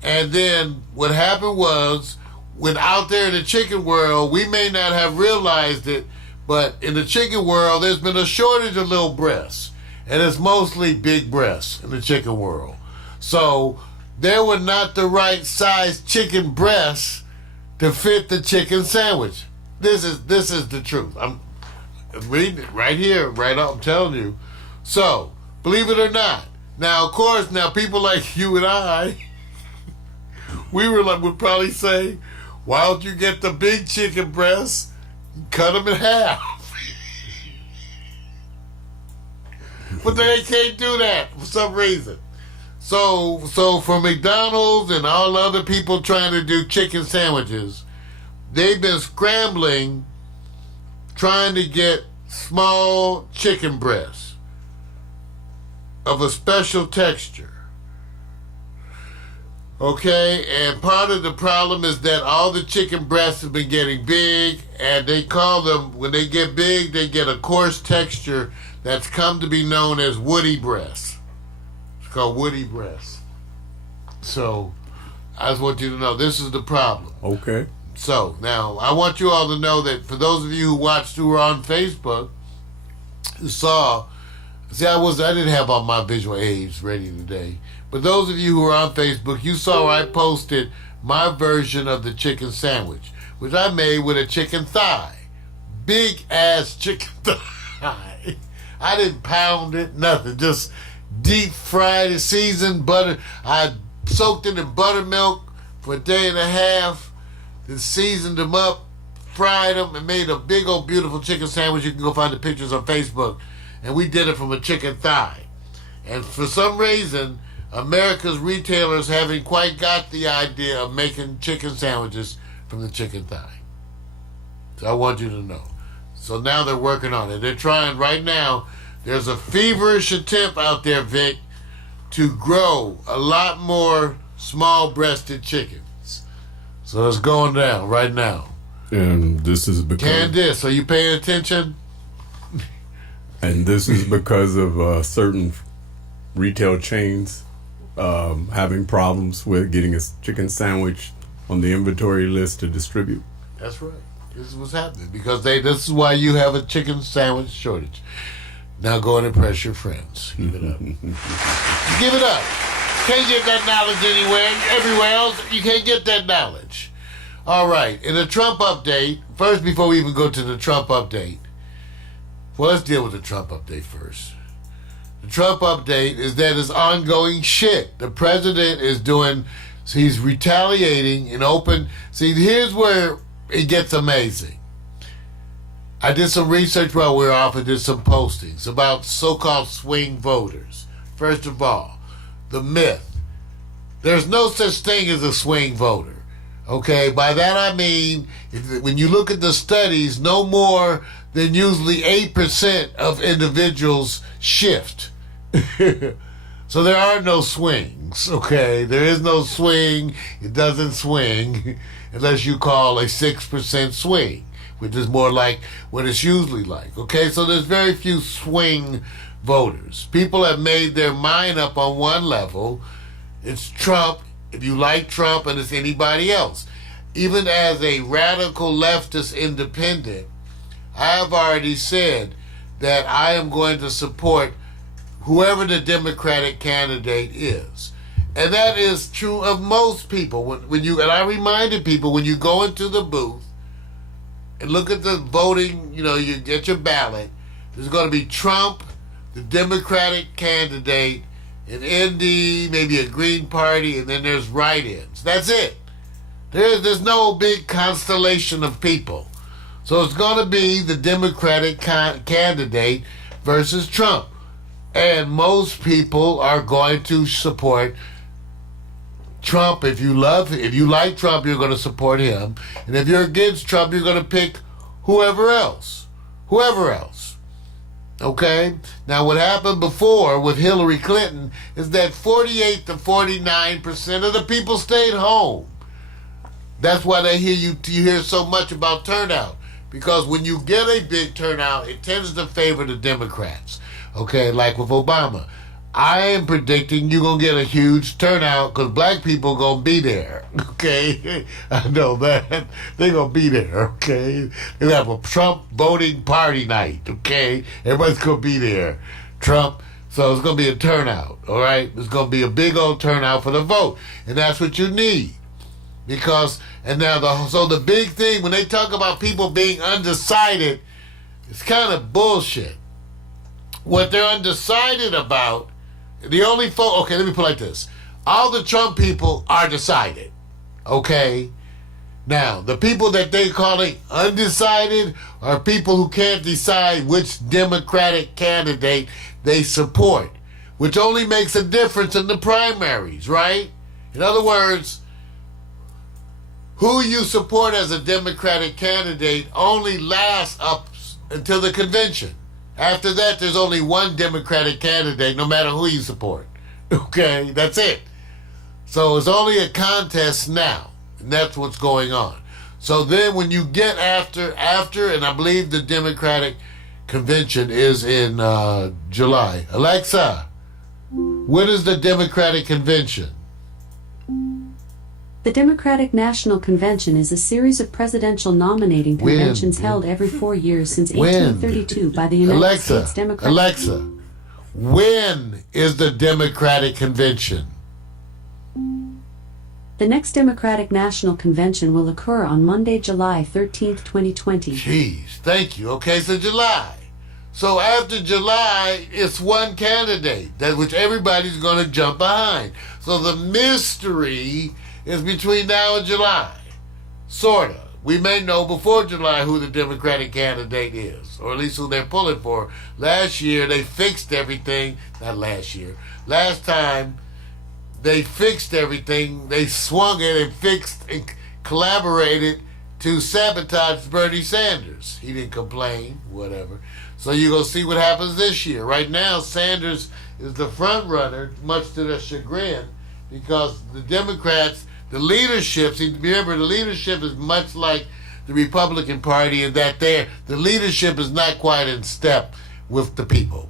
And then what happened was, when out there in the chicken world, we may not have realized it, but in the chicken world, there's been a shortage of little breasts. And it's mostly big breasts in the chicken world. So there were not the right size chicken breasts to fit the chicken sandwich. This is the truth. I'm reading it right here, right up, I'm telling you. So, believe it or not. Now, of course, now people like you and I, would probably say, why don't you get the big chicken breasts, cut them in half? But they can't do that for some reason. So for McDonald's and all other people trying to do chicken sandwiches, they've been scrambling, trying to get small chicken breasts of a special texture. Okay, and part of the problem is that all the chicken breasts have been getting big, and they call them, when they get big, they get a coarse texture that's come to be known as woody breasts. It's called woody breasts. So, I just want you to know, this is the problem. Okay. So, now, I want you all to know that for those of you who were on Facebook, who saw, I didn't have all my visual aids ready today. But those of you who are on Facebook, you saw I posted my version of the chicken sandwich, which I made with a chicken thigh. Big ass chicken thigh. I didn't pound it, nothing. Just deep fried it, seasoned butter. I soaked it in buttermilk for a day and a half, then seasoned them up, fried them, and made a big old beautiful chicken sandwich. You can go find the pictures on Facebook. And we did it from a chicken thigh. And for some reason, America's retailers haven't quite got the idea of making chicken sandwiches from the chicken thigh. So I want you to know. So now they're working on it. They're trying right now. There's a feverish attempt out there, Vic, to grow a lot more small-breasted chickens. So it's going down right now. And this is because... Candice, are you paying attention? And this is because of certain retail chains having problems with getting a chicken sandwich on the inventory list to distribute. That's right. This is what's happening because this is why you have a chicken sandwich shortage. Now go and impress your friends. Give it up. Give it up. Can't get that knowledge everywhere else. You can't get that knowledge. All right. In the Trump update, first before we even go to the Trump update, well, let's deal with the Trump update first. The Trump update is that it's ongoing shit. The president is he's retaliating in open. See, here's where it gets amazing. I did some research while we were off and did some postings about so-called swing voters. First of all, the myth. There's no such thing as a swing voter. Okay, by that I mean, when you look at the studies, no more than usually 8% of individuals shift. So there are no swings, okay? There is no swing. It doesn't swing unless you call a 6% swing, which is more like what it's usually like, okay? So there's very few swing voters. People have made their mind up on one level. It's Trump, if you like Trump, and it's anybody else. Even as a radical leftist independent, I have already said that I am going to support whoever the Democratic candidate is. And that is true of most people. And I reminded people, when you go into the booth and look at the voting, you get your ballot, there's going to be Trump, the Democratic candidate, an ND, maybe a Green Party, and then there's write-ins. That's it. There's no big constellation of people. So it's going to be the Democratic candidate versus Trump. And most people are going to support Trump. If you like Trump, you're going to support him. And if you're against Trump, you're going to pick whoever else. Okay? Now, what happened before with Hillary Clinton is that 48 to 49% of the people stayed home. That's why you hear so much about turnout. Because when you get a big turnout, it tends to favor the Democrats. Okay, like with Obama. I am predicting you're going to get a huge turnout because black people are going to be there. Okay? I know that. They're going to be there. Okay? They'll have a Trump voting party night. Okay? Everybody's going to be there. Trump. So it's going to be a turnout. All right? It's going to be a big old turnout for the vote. And that's what you need. Because, so the big thing, when they talk about people being undecided, it's kind of bullshit. What they're undecided about, okay, let me put it like this. All the Trump people are decided, okay? Now, the people that they calling undecided are people who can't decide which Democratic candidate they support, which only makes a difference in the primaries, right? In other words, who you support as a Democratic candidate only lasts up until the convention. After that, there's only one Democratic candidate, no matter who you support. Okay, that's it. So it's only a contest now, and that's what's going on. So then when you get after, and I believe the Democratic convention is in July. Alexa, when is the Democratic convention? The Democratic National Convention is a series of presidential nominating conventions held every 4 years since 1832 by the United States Democratic. Alexa, when is the Democratic convention? The next Democratic National Convention will occur on Monday, July 13th, 2020. Jeez, thank you. Okay, so July. So after July, it's one candidate, that which everybody's going to jump behind. So the mystery is between now and July. Sort of. We may know before July who the Democratic candidate is, or at least who they're pulling for. Last year, they fixed everything. Not last year. Last time, they fixed everything. They swung it and fixed and collaborated to sabotage Bernie Sanders. He didn't complain, whatever. So you're going to see what happens this year. Right now, Sanders is the front runner, much to their chagrin, because the Democrats, the leadership, see, remember, the leadership is much like the Republican Party in that the leadership is not quite in step with the people.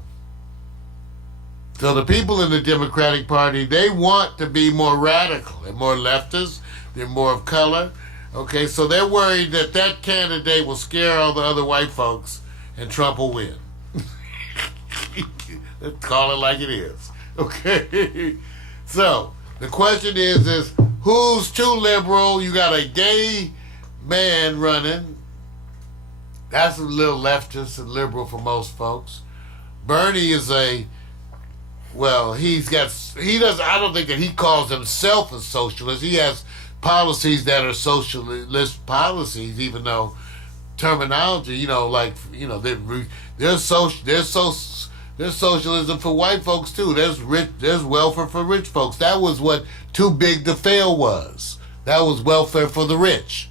So the people in the Democratic Party, they want to be more radical and more leftist. They're more of color. Okay, so they're worried that that candidate will scare all the other white folks and Trump will win. Let's call it like it is. Okay? So the question is who's too liberal? You got a gay man running. That's a little leftist and liberal for most folks. Bernie is I don't think that he calls himself a socialist. He has policies that are socialist policies, even though terminology, there's socialism for white folks too. There's welfare for rich folks. That was what Too Big to Fail was. That was welfare for the rich.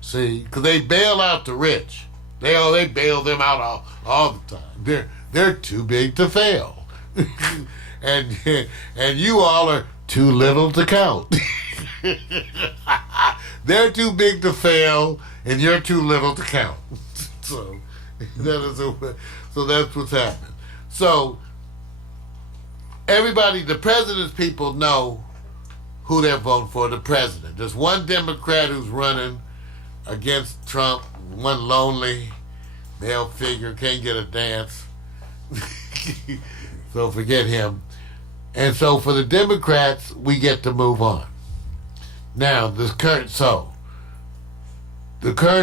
See, because they bail out the rich. They bail them out all the time. They're too big to fail. and you all are too little to count. They're too big to fail, and you're too little to count. So that's what's happened. So everybody, the president's people know who they're voting for. The president. There's one Democrat who's running against Trump. One lonely male figure, can't get a dance. So forget him. And so for the Democrats, we get to move on. Now, the current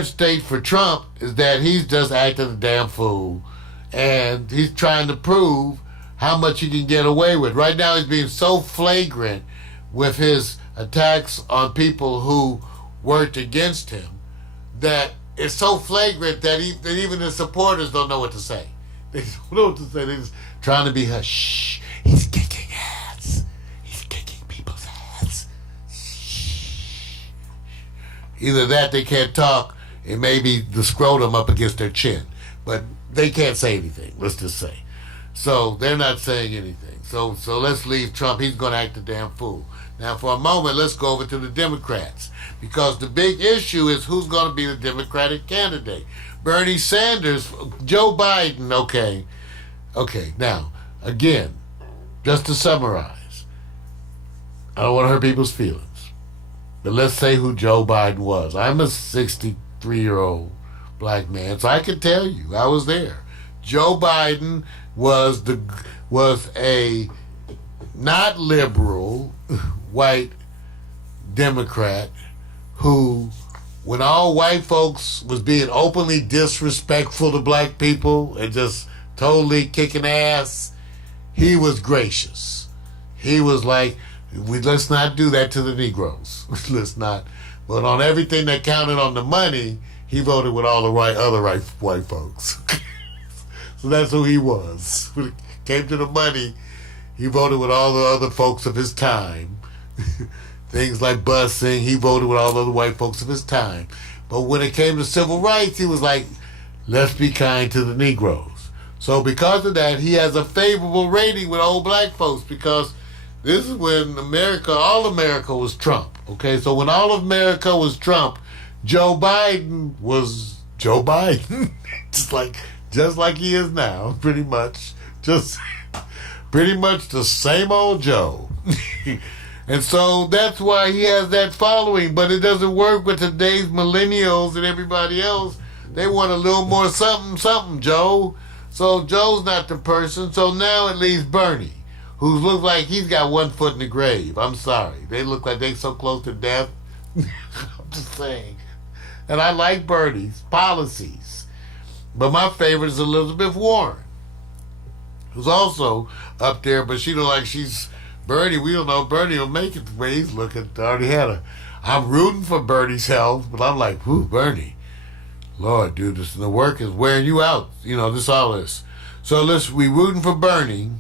state for Trump is that he's just acting a damn fool, and he's trying to prove how much he can get away with. Right now, he's being so flagrant with his attacks on people who worked against him that it's so flagrant that even his supporters don't know what to say. They don't know what to say. They're just trying to be hush. He's kicking ass. He's kicking people's ass. Shh. Either that, they can't talk, and maybe the scrotum up against their chin. But they can't say anything, let's just say. So they're not saying anything. So let's leave Trump. He's going to act a damn fool. Now, for a moment, let's go over to the Democrats. Because the big issue is who's going to be the Democratic candidate. Bernie Sanders, Joe Biden, okay. Now, again, just to summarize, I don't want to hurt people's feelings, but let's say who Joe Biden was. I'm a 63-year-old black man, so I can tell you, I was there. Joe Biden was a not liberal white Democrat who, when all white folks was being openly disrespectful to black people and just totally kicking ass, he was gracious. He was like, let's not do that to the Negroes. Let's not. But on everything that counted on the money, he voted with all the other white folks. So that's who he was. When it came to the money, he voted with all the other folks of his time. Things like busing, he voted with all the other white folks of his time. But when it came to civil rights, he was like, let's be kind to the Negroes. So because of that, he has a favorable rating with old black folks, because this is when all America was Trump. Okay, so when all of America was Trump, Joe Biden was Joe Biden. just like he is now, pretty much. Just pretty much the same old Joe. And so that's why he has that following, but it doesn't work with today's millennials and everybody else. They want a little more something, Joe. So Joe's not the person. So now it leaves Bernie, who looks like he's got one foot in the grave. I'm sorry. They look like they're so close to death. I'm just saying. And I like Bernie's policies. But my favorite is Elizabeth Warren, who's also up there, but she don't like she's Bernie. We don't know if Bernie will make it the way he's looking. I'm rooting for Bernie's health, but I'm like, whoo, Bernie. Lord, dude, the work is wearing you out. All this. So we rooting for Bernie,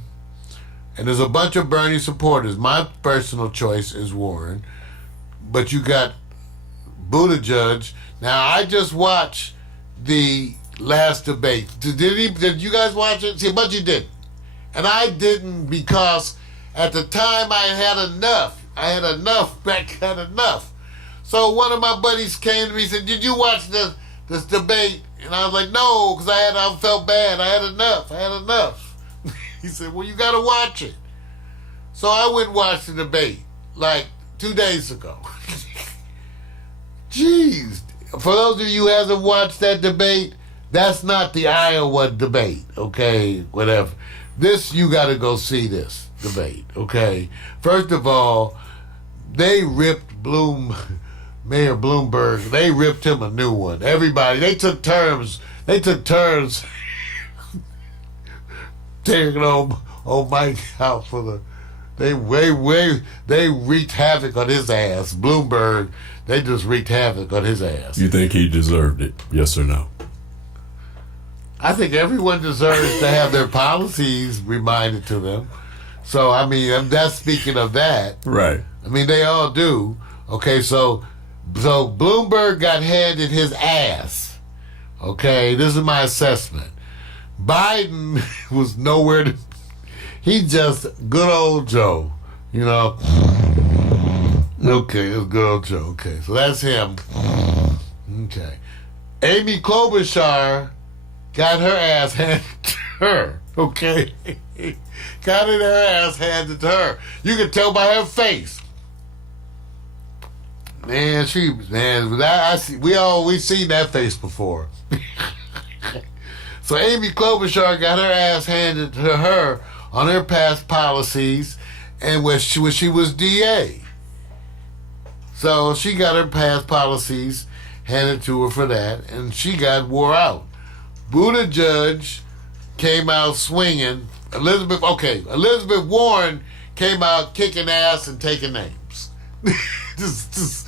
and there's a bunch of Bernie supporters. My personal choice is Warren, but you got Buttigieg. Now, I just watched the last debate. Did you guys watch it? See, but you didn't. And I didn't because at the time I had enough. I had enough. So one of my buddies came to me and said, did you watch this debate? And I was like, no, because I felt bad. I had enough. He said, well, you got to watch it. So I went and watched the debate like 2 days ago. Jeez. For those of you who hasn't watched that debate, that's not the Iowa debate, okay? Whatever. You got to go see this debate, okay? First of all, they ripped Mayor Bloomberg, they ripped him a new one. Everybody, they took turns taking old Mike out for the. They wreaked havoc on his ass. Bloomberg, they just wreaked havoc on his ass. You think he deserved it? Yes or no? I think everyone deserves to have their policies reminded to them. So I mean, that's speaking of that. Right. I mean, they all do. Okay, so Bloomberg got handed his ass. Okay, this is my assessment. Biden was nowhere to. He's just good old Joe, Okay, it's good old Joe. Okay, so that's him. Okay. Amy Klobuchar got her ass handed to her. Okay. Got her ass handed to her. You can tell by her face. Man, we've seen that face before. So Amy Klobuchar got her ass handed to her on her past policies, and when she was DA. So she got her past policies handed to her for that, and she got wore out. Buttigieg came out swinging. Elizabeth Warren came out kicking ass and taking names. just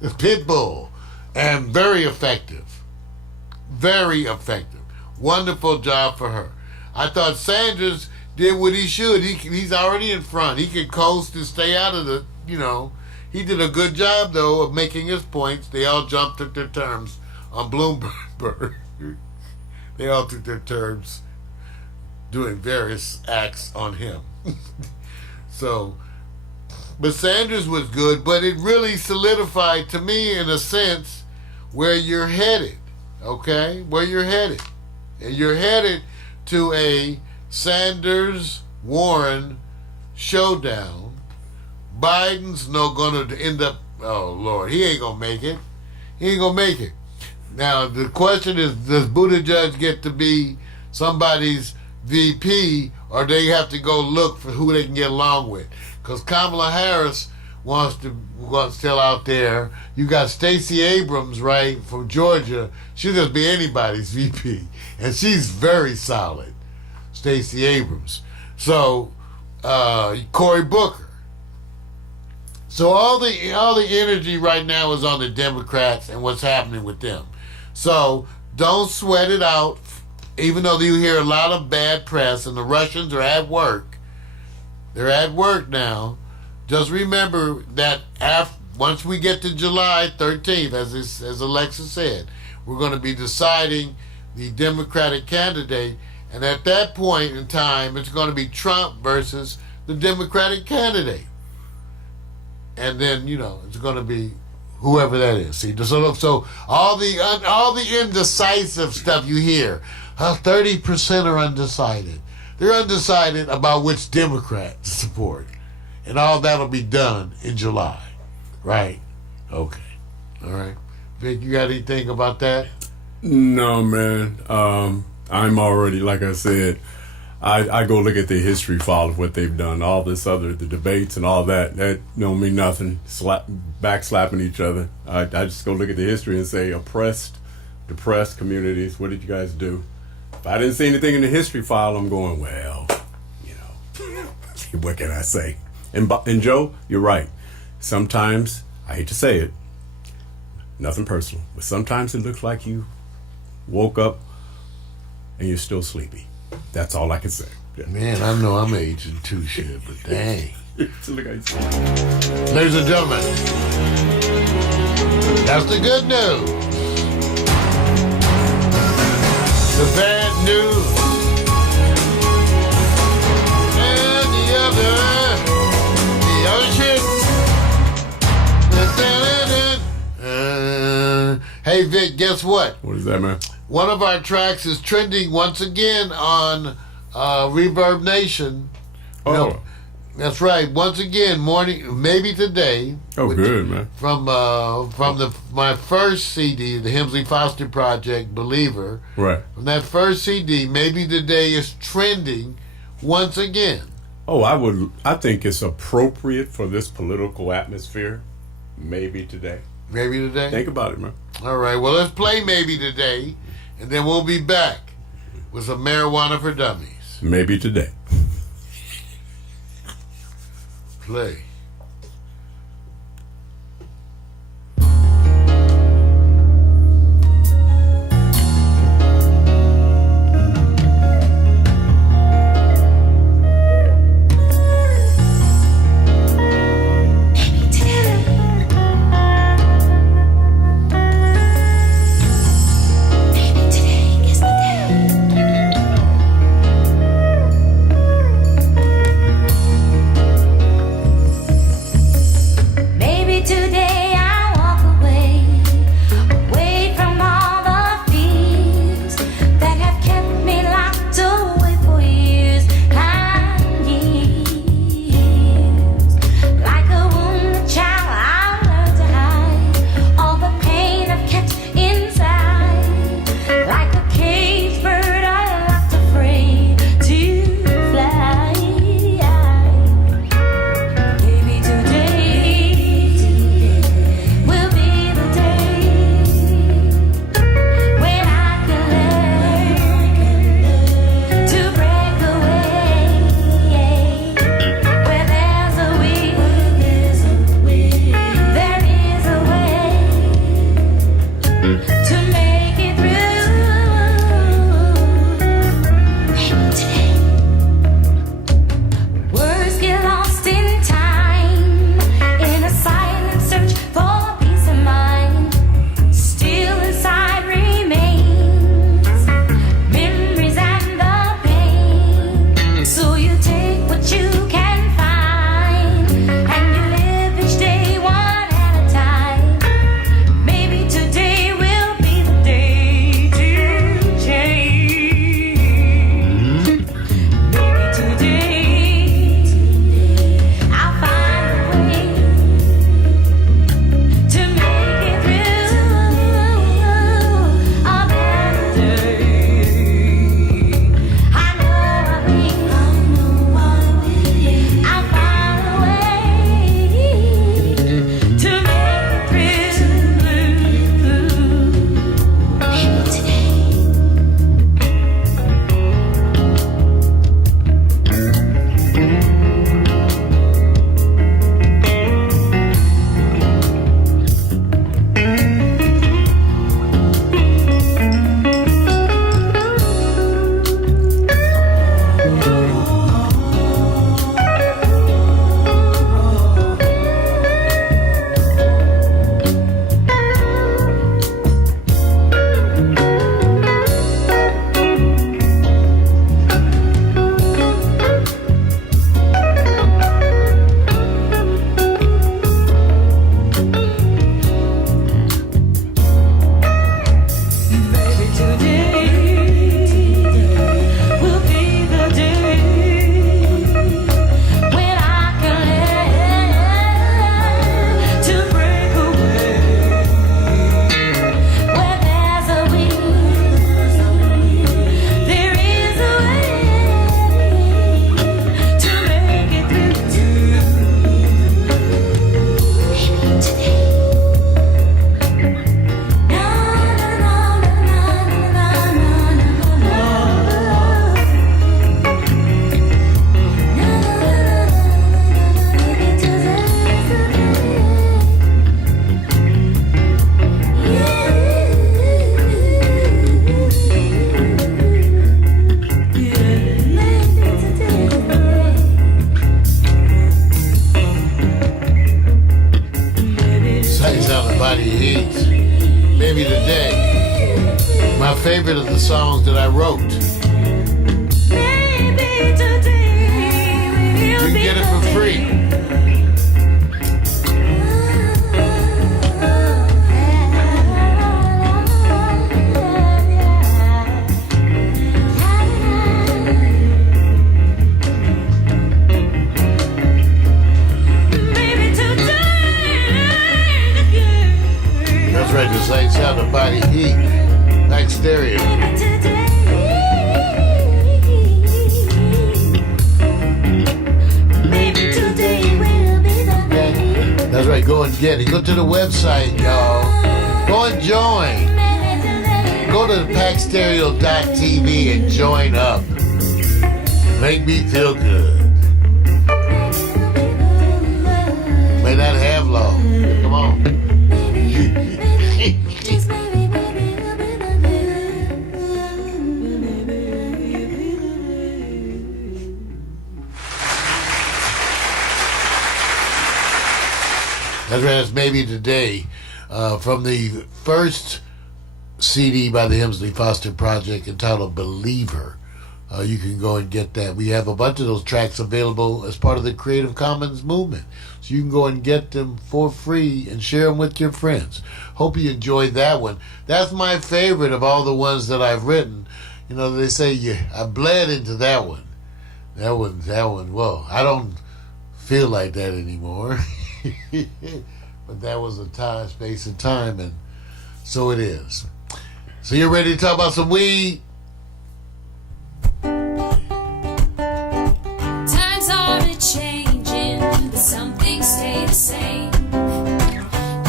Pitbull. And very effective. Very effective. Wonderful job for her. I thought Sanders did what he should. He's already in front. He could coast and stay out of the, He did a good job, though, of making his points. They all took their terms on Bloomberg. They all took their terms doing various acts on him. But Sanders was good, but it really solidified to me, in a sense, where you're headed, okay? Where you're headed. And you're headed to a Sanders-Warren showdown. Biden's not going to end up, oh, Lord, he ain't going to make it. He ain't going to make it. Now, the question is, does Buttigieg get to be somebody's VP, or they have to go look for who they can get along with? Because Kamala Harris wants still out there. You got Stacey Abrams, right, from Georgia. She'll just be anybody's VP. And she's very solid, Stacey Abrams. So, Cory Booker. So all the energy right now is on the Democrats and what's happening with them. So don't sweat it out, even though you hear a lot of bad press and the Russians are at work. They're at work now. Just remember that once we get to July 13th, as Alexa said, we're going to be deciding the Democratic candidate. And at that point in time, it's going to be Trump versus the Democratic candidate. And then, it's going to be whoever that is. See, so all the indecisive stuff you hear, 30% are undecided. They're undecided about which Democrat to support. And all that'll be done in July. Right? Okay. All right. Vic, you got anything about that? No, man. I'm already, like I said, I go look at the history file of what they've done. All this the debates and all that don't mean nothing. Backslapping each other. I just go look at the history and say, oppressed, depressed communities, what did you guys do? If I didn't see anything in the history file, I'm going, well, what can I say? And Joe, you're right. Sometimes, I hate to say it, nothing personal, but sometimes it looks like you woke up and you're still sleepy. That's all I can say. Yeah. Man, I know I'm aging too, shit, but dang. Look how you say. Ladies and gentlemen, that's the good news. The bad news. And the ocean. Hey, Vic, guess what? What is that, man? One of our tracks is trending once again on Reverb Nation. Oh. That's right. Once again, maybe today. Oh, good, man. From my first CD, the Hemsley Foster Project, Believer. Right. From that first CD, maybe today is trending once again. Oh, I think it's appropriate for this political atmosphere. Maybe today. Maybe today? Think about it, man. All right. Well, let's play Maybe Today, and then we'll be back with some Marijuana for Dummies. Maybe today. Play. My favorite of the songs that I wrote. You can get it for free. That's right, this ain't sound of body heat. Pax Stereo. That's right, go and get it. Go to the website, y'all. Go and join. Go to paxstereo.tv and join up. Make me feel good. May not have long. Come on. That's right, it's Maybe Today, from the first CD by the Hemsley Foster Project entitled Believer. You can go and get that. We have a bunch of those tracks available as part of the Creative Commons movement. So you can go and get them for free and share them with your friends. Hope you enjoyed that one. That's my favorite of all the ones that I've written. You know, they say I bled into that one. That one, well, I don't feel like that anymore. But that was a time, space, and time, and so it is. So you're ready to talk about some weed? Times are changing, but some things stay the same.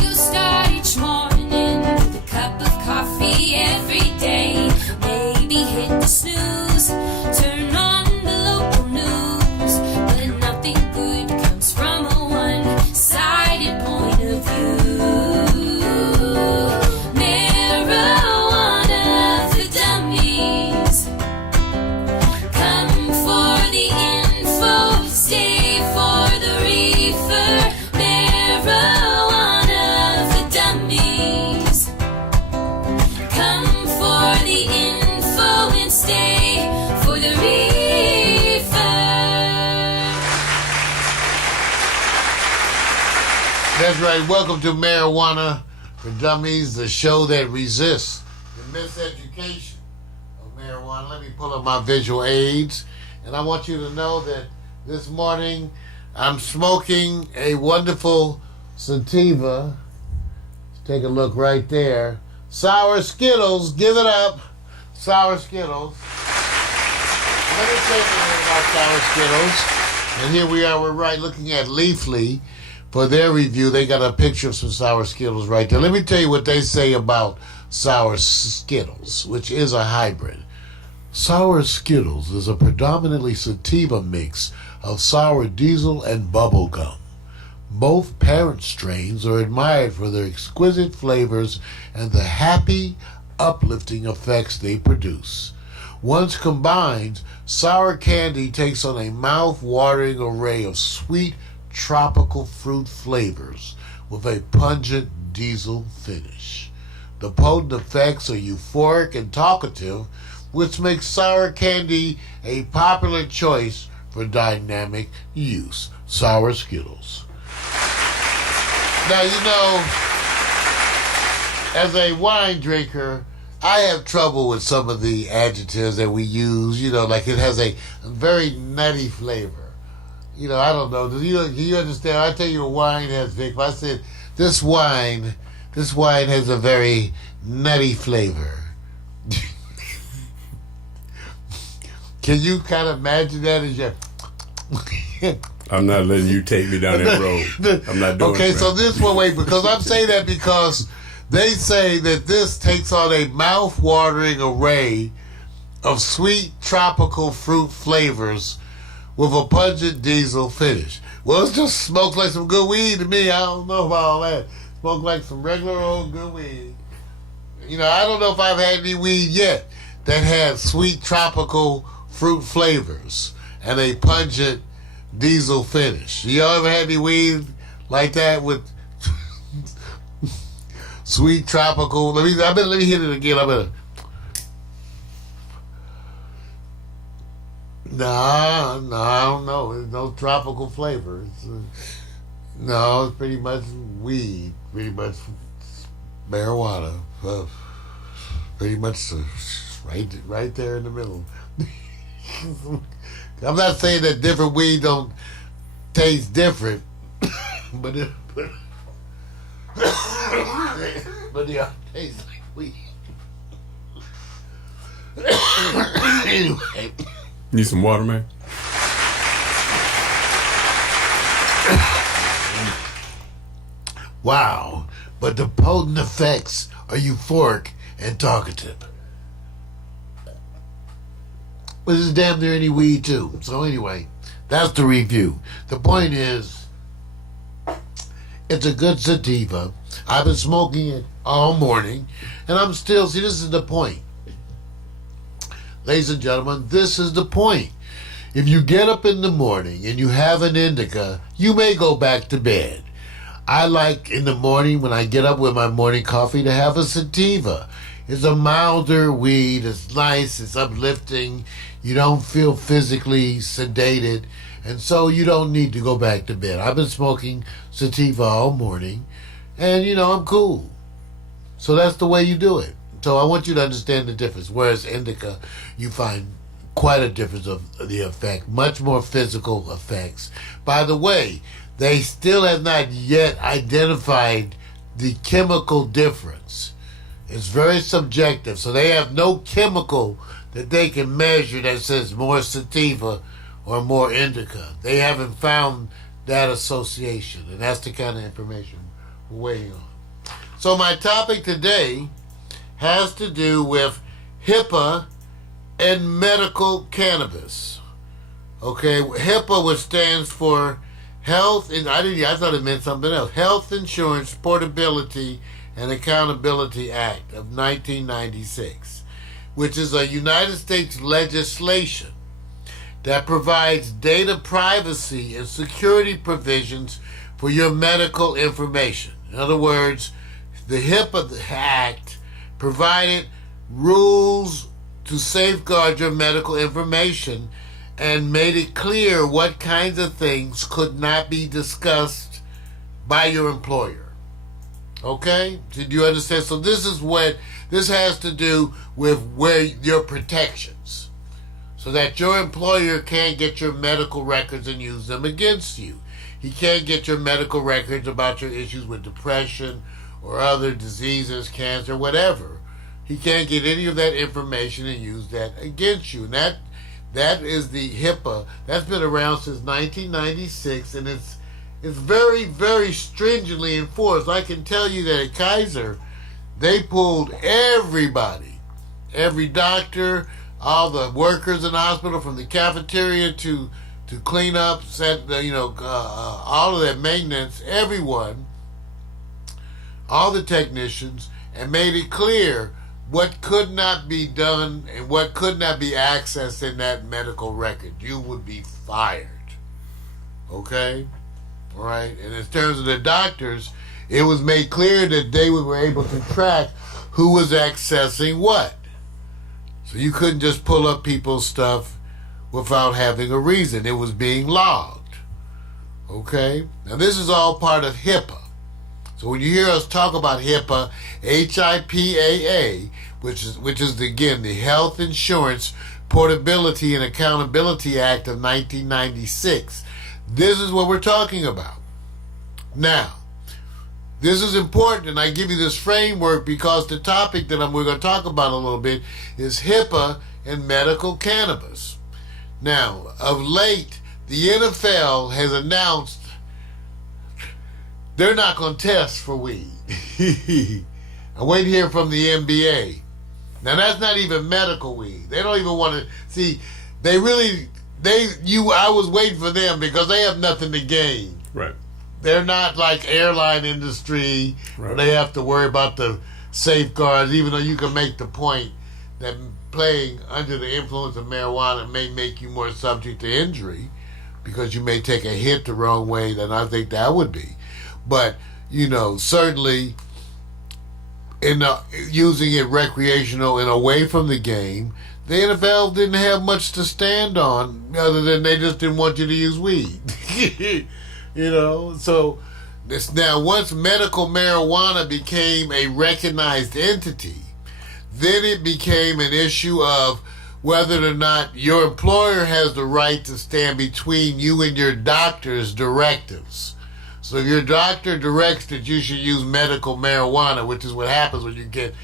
You start each morning with a cup of coffee every day. Maybe hit the snooze, turn on the local news, but nothing good comes from a one-sided point of view. Marijuana for dummies. Come for the info, stay for the reefer. Marijuana for dummies. Come for the info and stay for the reefer. That's right. Welcome to Marijuana for Dummies, the show that resists the miseducation of marijuana. Let me pull up my visual aids, and I want you to know that this morning I'm smoking a wonderful sativa. Let's take a look right there. Sour Skittles, give it up. Sour Skittles. Let me tell you a little about Sour Skittles. And here we are, we're right looking at Leafly. For their review, they got a picture of some Sour Skittles right there. Let me tell you what they say about Sour Skittles, which is a hybrid. Sour Skittles is a predominantly sativa mix of sour diesel and bubble gum. Both parent strains are admired for their exquisite flavors and the happy, uplifting effects they produce. Once combined, sour candy takes on a mouth-watering array of sweet, tropical fruit flavors with a pungent diesel finish. The potent effects are euphoric and talkative, which makes sour candy a popular choice for dynamic use. Sour Skittles. Now, you know, as a wine drinker, I have trouble with some of the adjectives that we use, you know, like it has a very nutty flavor. You know, I don't know. Do you understand? I tell you, a wine has, Vic. If I said this wine has a very nutty flavor. Can you kind of imagine that as your? I'm not letting you take me down that road. I'm not doing it. Okay, so this one, wait, because I'm saying that because they say that this takes on a mouth-watering array of sweet tropical fruit flavors with a pungent diesel finish. Well, it just smokes like some good weed to me. I don't know about all that. Smoke like some regular old good weed. You know, I don't know if I've had any weed yet that had sweet tropical fruit flavors and a pungent diesel finish. Y'all ever had any weed like that with sweet tropical? Let me hit it again. Nah, no, I don't know. There's no tropical flavors. No, it's pretty much weed. Pretty much marijuana. Pretty much right there in the middle. I'm not saying that different weed don't taste different, but they all taste like weed. Anyway. Need some water, man? Wow, but the potent effects are euphoric and talkative. But there's damn near any weed too. So anyway, that's the review. The point is, it's a good sativa. I've been smoking it all morning, and I'm still, see, this is the point. Ladies and gentlemen, this is the point. If you get up in the morning and you have an indica, you may go back to bed. I like in the morning when I get up with my morning coffee to have a sativa. It's a milder weed. It's nice. It's uplifting. You don't feel physically sedated. And so you don't need to go back to bed. I've been smoking sativa all morning. And, I'm cool. So that's the way you do it. So I want you to understand the difference. Whereas indica, you find quite a difference of the effect. Much more physical effects. By the way, they still have not yet identified the chemical difference. It's very subjective. So they have no chemical that they can measure that says more sativa or more indica. They haven't found that association. And that's the kind of information we're waiting on. So my topic today has to do with HIPAA and medical cannabis. Okay, HIPAA, which stands for Health, and I thought it meant something else. Health Insurance Portability and Accountability Act of 1996, which is a United States legislation that provides data privacy and security provisions for your medical information. In other words, the HIPAA Act provided rules to safeguard your medical information and made it clear what kinds of things could not be discussed by your employer. Okay? Did you understand? So this has to do with where your protections, so that your employer can't get your medical records and use them against you. He can't get your medical records about your issues with depression or other diseases, cancer, whatever. He can't get any of that information and use that against you. And that is the HIPAA. That's been around since 1996, and it's very, very stringently enforced. I can tell you that at Kaiser, they pulled everybody, every doctor, all the workers in the hospital, from the cafeteria to clean up, all of that maintenance, everyone, all the technicians, and made it clear what could not be done and what could not be accessed in that medical record. You would be fired. Okay? All right? And in terms of the doctors, it was made clear that they were able to track who was accessing what. So you couldn't just pull up people's stuff without having a reason. It was being logged. Okay? Now this is all part of HIPAA. So when you hear us talk about HIPAA, HIPAA, which is again the Health Insurance Portability and Accountability Act of 1996, this is what we're talking about. Now, this is important, and I give you this framework because the topic that we're going to talk about a little bit is HIPAA and medical cannabis. Now, of late, the NFL has announced they're not going to test for weed. I'm waiting to hear from the NBA. Now, that's not even medical weed. They don't even want to see. I was waiting for them because they have nothing to gain. Right. They're not like airline industry where they have to worry about the safeguards, even though you can make the point that playing under the influence of marijuana may make you more subject to injury because you may take a hit the wrong way, then I think that would be. But, certainly using it recreational and away from the game, the NFL didn't have much to stand on other than they just didn't want you to use weed. So this now once medical marijuana became a recognized entity, then it became an issue of whether or not your employer has the right to stand between you and your doctor's directives. So if your doctor directs that you should use medical marijuana, which is what happens when you get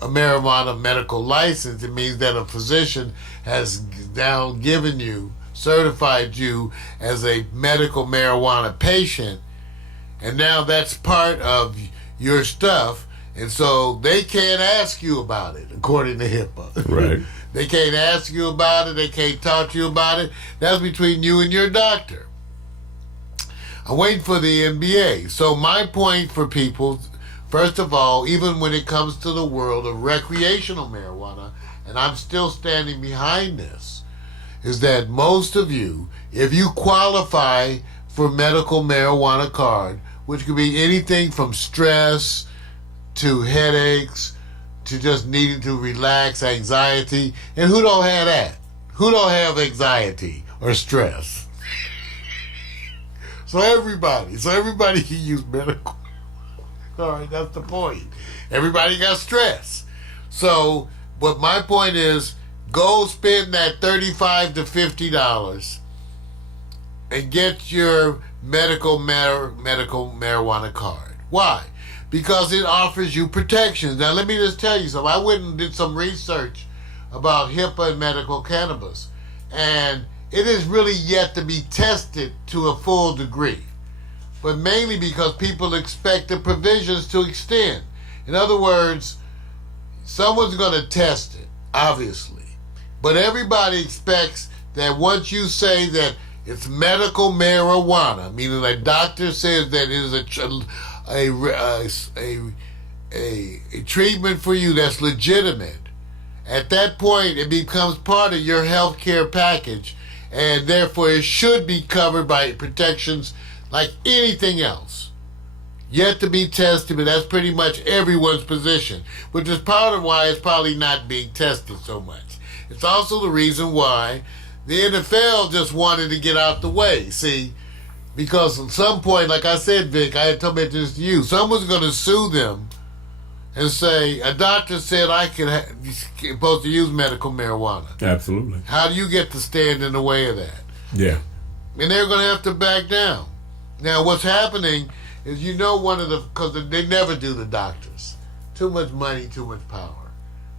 a marijuana medical license, it means that a physician has now given you, certified you as a medical marijuana patient, and now that's part of your stuff, and so they can't ask you about it, according to HIPAA. Right. They can't ask you about it, they can't talk to you about it. That's between you and your doctor. I'm waiting for the NBA. So my point for people, first of all, even when it comes to the world of recreational marijuana, and I'm still standing behind this, is that most of you, if you qualify for medical marijuana card, which could be anything from stress to headaches to just needing to relax, anxiety, and who don't have that? Who don't have anxiety or stress? So everybody can use medical. All right, that's the point. Everybody got stress. So, but my point is, go spend that $35 to $50 and get your medical marijuana card. Why? Because it offers you protections. Now, let me just tell you something. I went and did some research about HIPAA and medical cannabis, and it is really yet to be tested to a full degree, but mainly because people expect the provisions to extend. In other words, someone's going to test it, obviously, but everybody expects that once you say that it's medical marijuana, meaning a doctor says that it is a treatment for you that's legitimate, at that point it becomes part of your health care package, and therefore it should be covered by protections like anything else. Yet to be tested, but that's pretty much everyone's position, which is part of why it's probably not being tested so much. It's also the reason why the NFL just wanted to get out the way, see, because at some point, like I said, Vic, I had told me this to you, someone's going to sue them and say, a doctor said you're supposed to use medical marijuana. Absolutely. How do you get to stand in the way of that? Yeah. And they're going to have to back down. Now, what's happening is, because they never do the doctors. Too much money, too much power.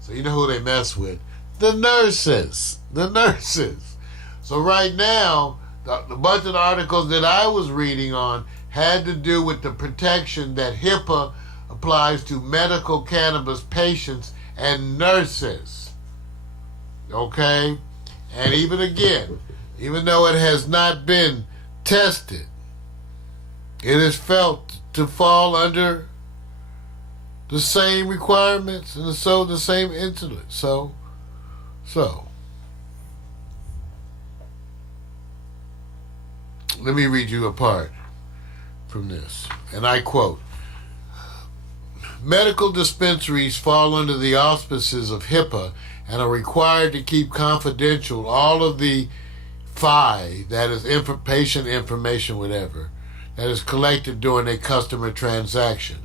So you know who they mess with? The nurses. The nurses. So right now, the bunch of articles that I was reading on had to do with the protection that HIPAA applies to medical cannabis patients and nurses. Okay? And even though it has not been tested, it is felt to fall under the same requirements and so the same incident. So let me read you a part from this, and I quote, medical dispensaries fall under the auspices of HIPAA and are required to keep confidential all of the that is patient information, whatever, that is collected during a customer transaction.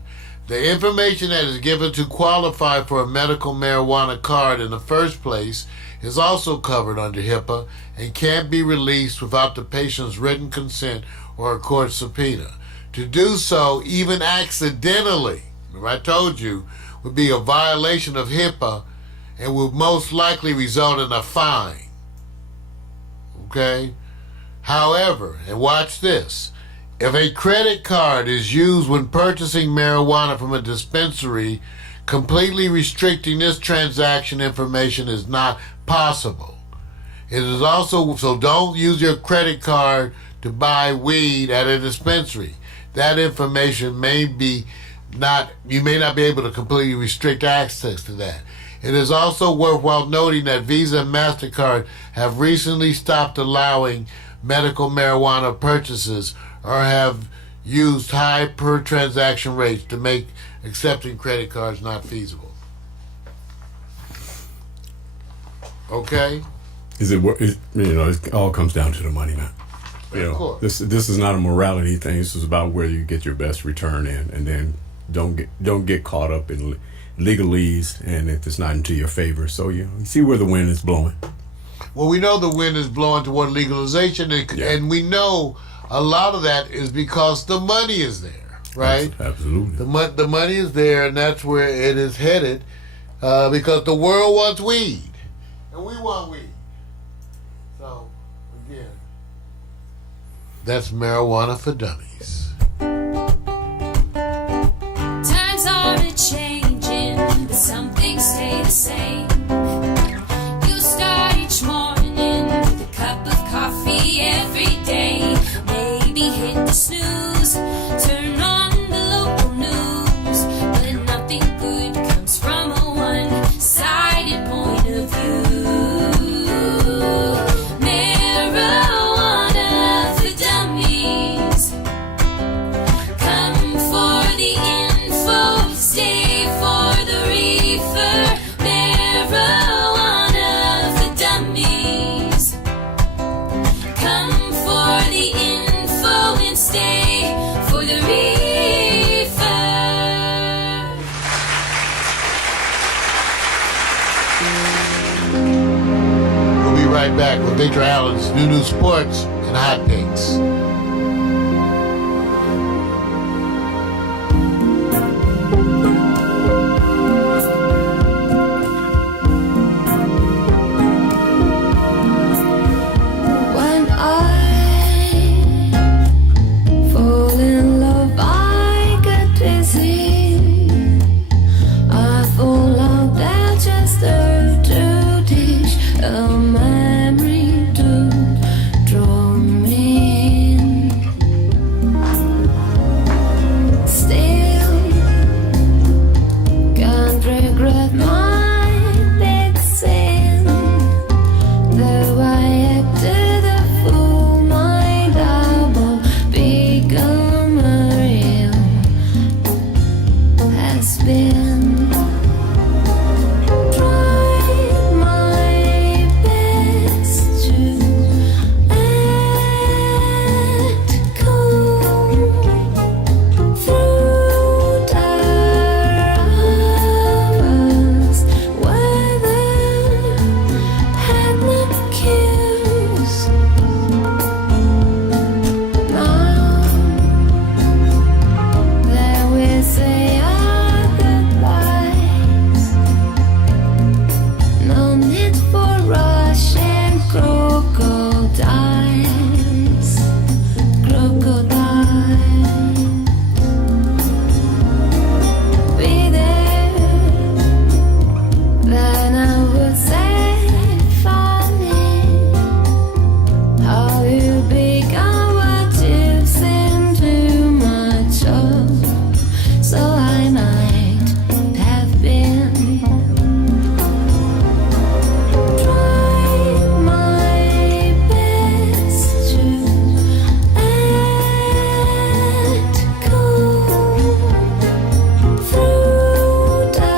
The information that is given to qualify for a medical marijuana card in the first place is also covered under HIPAA and can't be released without the patient's written consent or a court subpoena. To do so, even accidentally, I told you, would be a violation of HIPAA and would most likely result in a fine. Okay? However, and watch this, if a credit card is used when purchasing marijuana from a dispensary, completely restricting this transaction information is not possible. It is also, so don't use your credit card to buy weed at a dispensary. That information you may not be able to completely restrict access to that. It is also worthwhile noting that Visa and MasterCard have recently stopped allowing medical marijuana purchases or have used high per transaction rates to make accepting credit cards not feasible. Okay. Is it? It all comes down to the money, man. Of course. This is not a morality thing. This is about where you get your best return in, and then don't get caught up in legalese, and if it's not into your favor. So you see where the wind is blowing. Well, we know the wind is blowing toward legalization, and we know a lot of that is because the money is there, right? Absolutely. The money is there, and that's where it is headed, because the world wants weed, and we want weed. So, again, that's marijuana for dummies. Times are a-changing, but some things stay the same. You start each morning with a cup of coffee every day. Maybe hit the snooze, turn on the local news, but nothing good comes from a one-sided point of view. Marijuana for dummies. Come for the info, stay for the reefer. Marijuana for dummies. Come for the info and stay for the reefer. We'll be right back with Victor Allen's New Sports and Hot Takes. When I fall in love, I get dizzy. I fall out there just to teach a memory to draw me in. Still can't regret my big sin. Though I acted a fool, my double become real has been. Tried my best to act cool through hours. Weather had not cues. Now that we say our goodbyes, no need for rush and crocodiles. Be there, then I would say funny how you become what you've seen too much of. So I might have been. Tried my best to act cool through hours.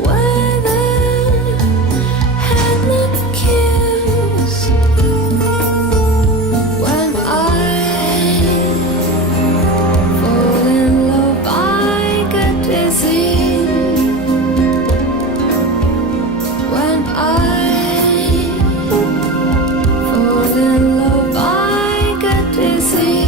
Weather had not cues. When I fall in love, I get dizzy. When I fall in love, I get dizzy.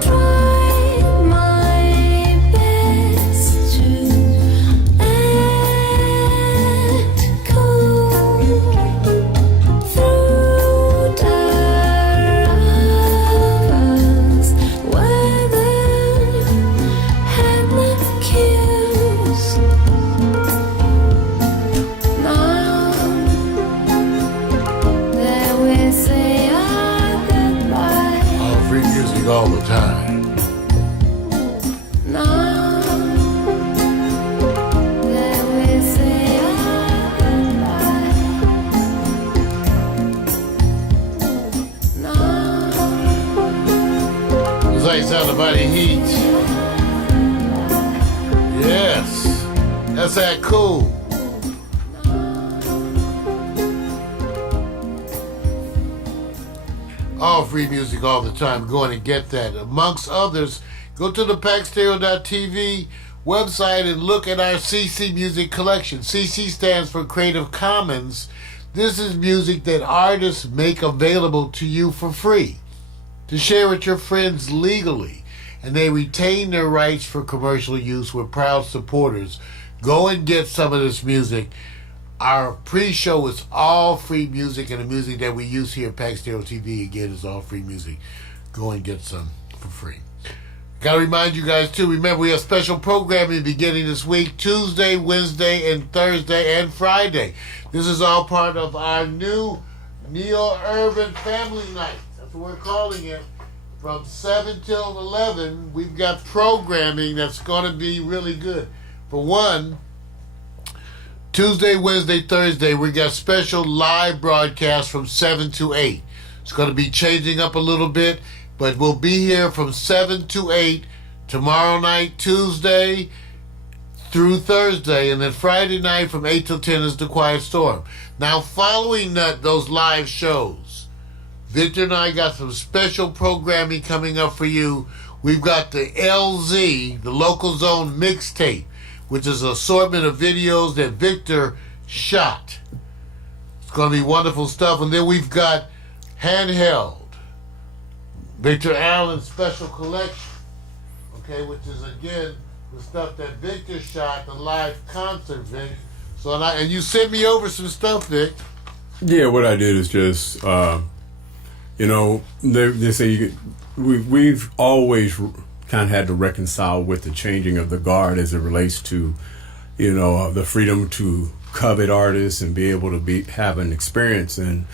Tried my best to act cool through hours. Weather had not cues. Now that we say our goodbyes. All free music all the time. Now that we say our goodbyes. Now As I Sound the Mighty Heat. Yes. That's that cool. All free music all the time. Go in and get that. Amongst others, go to the Pax Stereo TV website and look at our CC music collection. CC stands for Creative Commons. This is music that artists make available to you for free to share with your friends legally, and they retain their rights for commercial use. We're proud supporters. Go and get some of this music. Our pre-show is all free music, and the music that we use here at Pax Stereo TV, again, is all free music. Go and get some for free. Gotta remind you guys, too, remember we have special programming beginning this week, Tuesday, Wednesday, and Thursday, and Friday. This is all part of our new Neo-Urban Family Night. That's what we're calling it. From 7 till 11, we've got programming that's going to be really good. For one, Tuesday, Wednesday, Thursday, we got special live broadcasts from 7 to 8. It's going to be changing up a little bit, but we'll be here from 7 to 8 tomorrow night, Tuesday through Thursday, and then Friday night from 8 till 10 is The Quiet Storm. Now, following those live shows, Victor and I got some special programming coming up for you. We've got the LZ, the Local Zone Mixtape, which is an assortment of videos that Victor shot. It's going to be wonderful stuff. And then we've got Handheld, Victor Allen's special collection, okay, which is, again, the stuff that Victor shot, the live concert, Vic. So, and you sent me over some stuff, Vic. Yeah, what I did is just, they say we've always kind of had to reconcile with the changing of the guard as it relates to, the freedom to covet artists and be able to have an experience. And,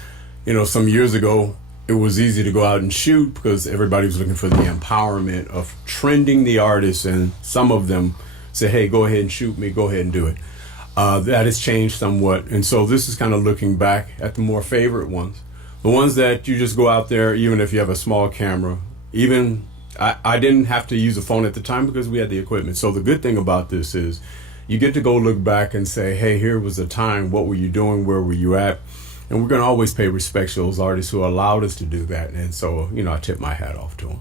some years ago, it was easy to go out and shoot because everybody was looking for the empowerment of trending the artists, and some of them say, hey, go ahead and shoot me, go ahead and do it. That has changed somewhat. And so this is kind of looking back at the more favorite ones. The ones that you just go out there, even if you have a small camera, even I didn't have to use a phone at the time because we had the equipment. So the good thing about this is you get to go look back and say, hey, here was a time. What were you doing? Where were you at? And we're going to always pay respect to those artists who allowed us to do that. And so, I tip my hat off to them.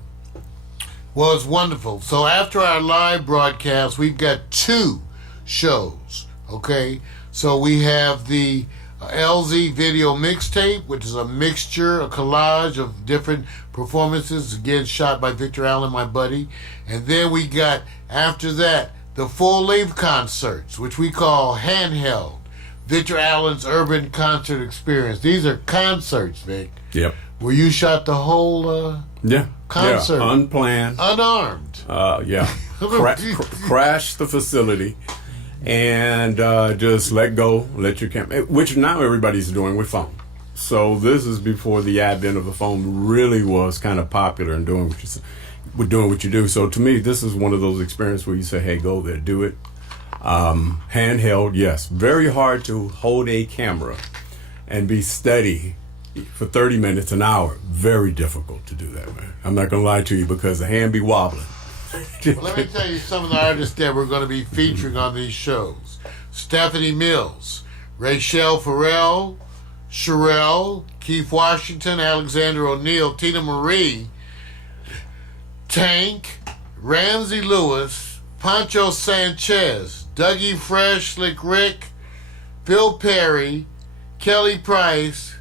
Well, it's wonderful. So after our live broadcast, we've got 2 shows, okay? So we have the LZ video mixtape, which is a mixture, a collage of different performances, again shot by Victor Allen, my buddy. And then we got, after that, the full-length concerts, which we call Handheld, Victor Allen's Urban Concert Experience. These are concerts, Vic. Yep. Where you shot the whole concert. Yeah, unplanned. Unarmed. Crash the facility. And just let go, let your camera, which now everybody's doing with phone. So this is before the advent of the phone really was kind of popular and doing what you do. So to me, this is one of those experiences where you say, hey, go there, do it. Handheld, yes. Very hard to hold a camera and be steady for 30 minutes, an hour. Very difficult to do that, man. I'm not going to lie to you because the hand be wobbling. Well, let me tell you some of the artists that we're going to be featuring on these shows. Stephanie Mills, Rachelle Farrell, Sherelle, Keith Washington, Alexander O'Neill, Tina Marie, Tank, Ramsey Lewis, Pancho Sanchez, Dougie Fresh, Slick Rick, Phil Perry, Kelly Price,